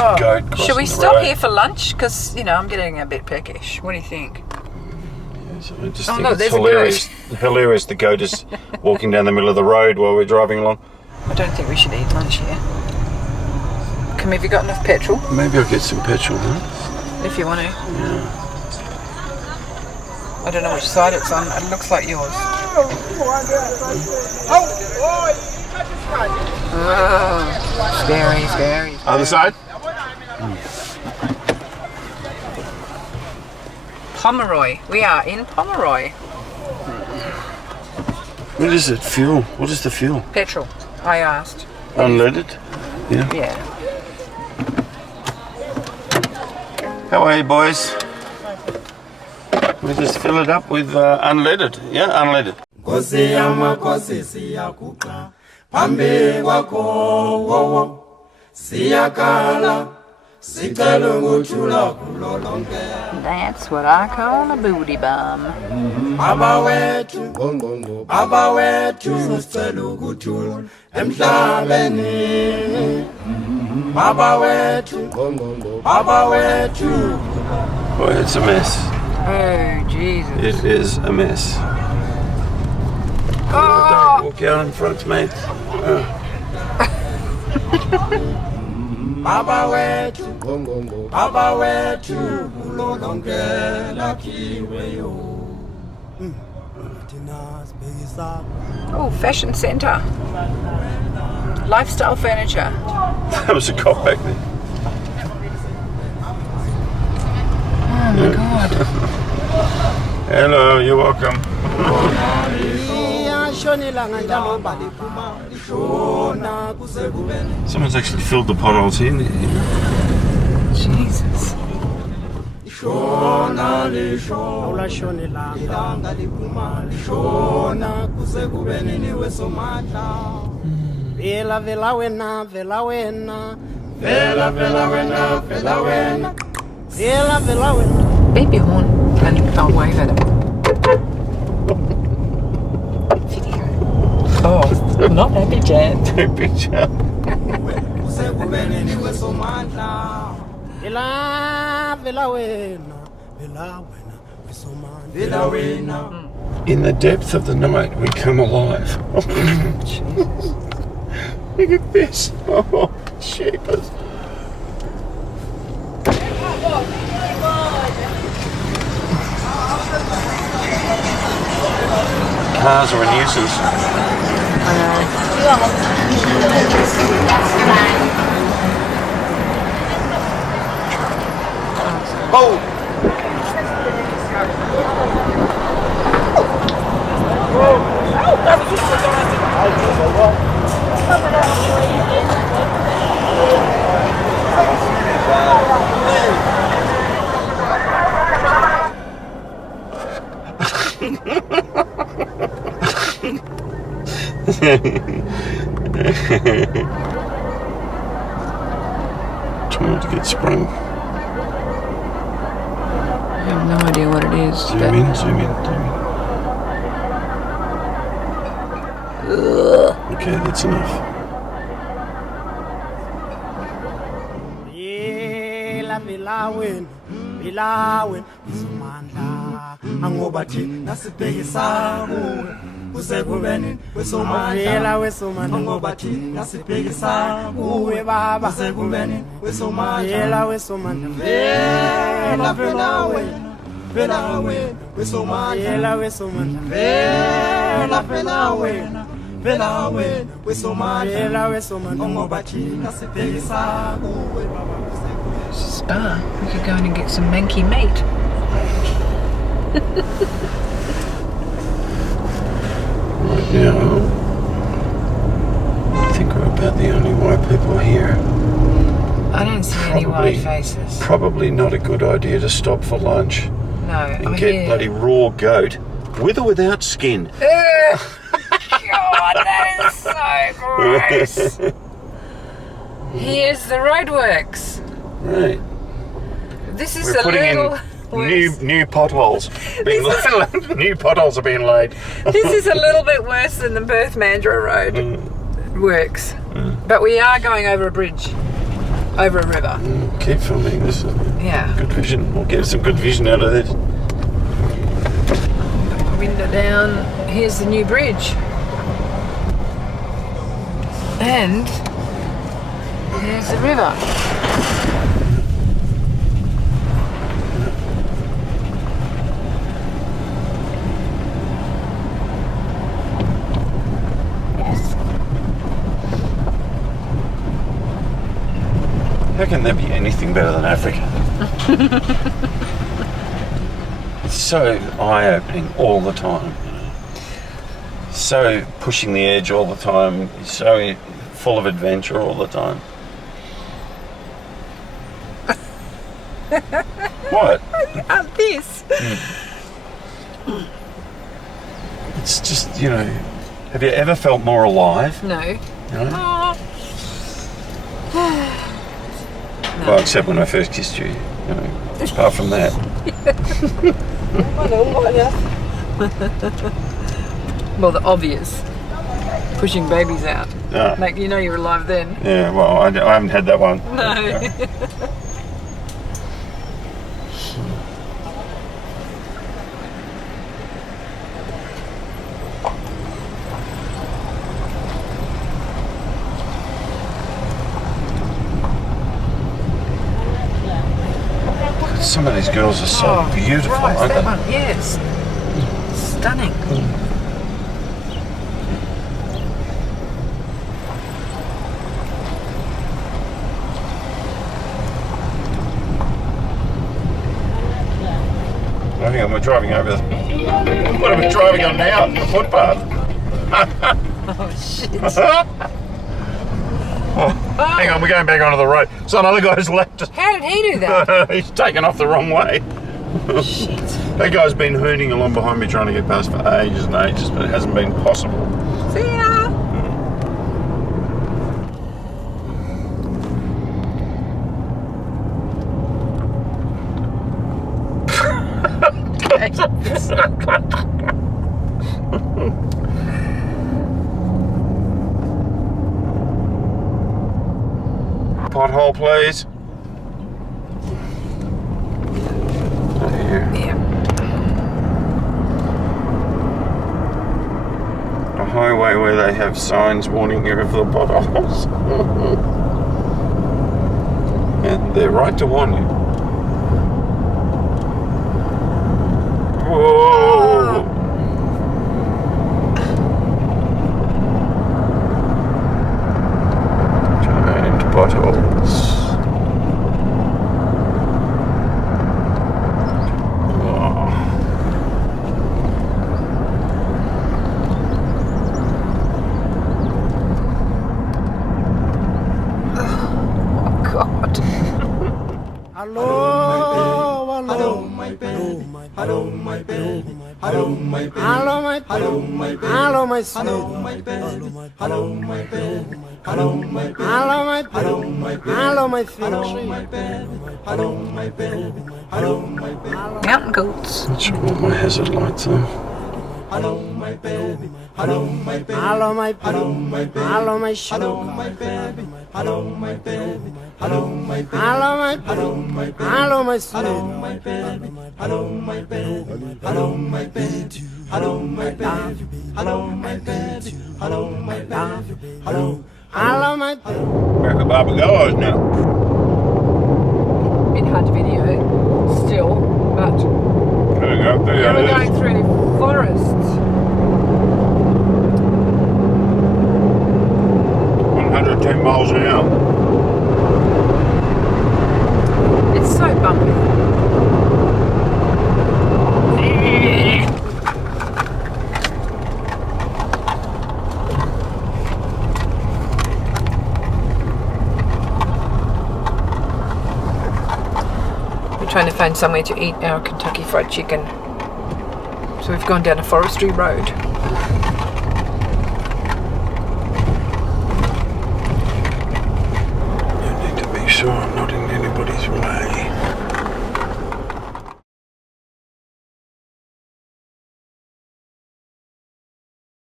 goat crossing should we the stop road. here for lunch? Because, you know, I'm getting a bit peckish. What do you think? Yes, I just Oh, think look, it's there's a hilarious. Hilarious the goat is walking down the middle of the road while we're driving along. I don't think we should eat lunch here. Come, have you got enough petrol? Maybe I'll get some petrol, huh? If you want to. Yeah. I don't know which side it's on. It looks like yours. Oh, scary, scary. Other side? Pomeroy. We are in Pomeroy. What is it? Fuel? What is the fuel? Petrol, I asked. Unleaded? Yeah. Yeah. How are you, boys? We just fill it up with unleaded. Yeah, unleaded. That's what I call a booty bum. Baba wethu sicela ukuthula emhlabeni. Baba wethu Boy, it's a mess. Oh, Jesus. It is a mess. Oh. Don't walk out in front, mate. Baba wethu kulo lonke lakhiweyo. Oh, fashion centre. Lifestyle furniture. That was a cop back there. Oh my God. Hello, you're welcome. Someone's actually filled the potholes here. Jesus. Beep your horn and I'll wave at him. Video. Oh, not happy chat. Happy chat. In the depth of the night, we come alive. Look at this. Oh, jeepers. Cars are a nuisance. Oh! Trying to get sprung. I have no idea what it is. Zoom in, zoom in, zoom in. Okay, that's enough. Usekubeni wesomandla ngoba thina sibhekisa kuwe baba usekubeni wesomandla vela wena wesomandla vela wena wesomandla ngoba thina sibhekisa kuwe baba Spa. We could go in and get some manky meat. Right now, I think we're about the only white people here. I don't see any white faces. Probably not a good idea to stop for lunch No. and get bloody raw goat, with or without skin. Ugh. God, that is so gross. Here's the roadworks. Right. This is We're a putting little in new potholes. New potholes are being laid. This is a little bit worse than the Perth Mandurah Road works. But we are going over a bridge. over a river. Keep filming this. Yeah. Good vision. We'll get some good vision out of this. Window down. Here's the new bridge. And there's the river. How can there be anything better than Africa? It's so eye-opening all the time. So pushing the edge all the time. So full of adventure all the time. What? This. It's just, you know, have you ever felt more alive? No. No? Well, except when I first kissed you, you know, apart from that. Well, the obvious. Pushing babies out. Yeah. Like, you know you're alive then. Yeah, well, I haven't had that one. No. Some of these girls are so beautiful, Right, aren't that they? one, yes. Stunning. I think we're driving over. What are we driving on now? The footpath. Oh shit. Oh, hang on, we're going back onto the road. So another guy's left us. How did he do that? He's taken off the wrong way. Shit. That guy's been hooning along behind me trying to get past for ages and ages, but it hasn't been possible. See ya. Pothole, please. Yeah. A highway where they have signs warning you of the potholes. And they're right to warn you. Whoa! Giant potholes. Hello, my sweet. Hello, my baby. Hello, my baby. Hello, my baby. Hello, my baby. Hello, my baby. Hello, my baby. Mountain goats. Not sure what my hazard lights are. Hello, my baby. Hello, my baby. Hello, my baby. Hello, my baby. Hello, my hello, my baby. Hello, my baby. Hello, my baby. Hello, my hello, my baby. Hello, my hello, my baby. Hello, my baby. Hello, my baby. Hello, my baby. Hello, my baby. Hello, my baby. Hello, hello, my baby. Where the barbagoes now? Bit hard to video still, but Yeah, we're going through forests. 110 miles an hour. It's so bumpy. We're trying to find somewhere to eat our Kentucky Fried Chicken. So we've gone down a forestry road.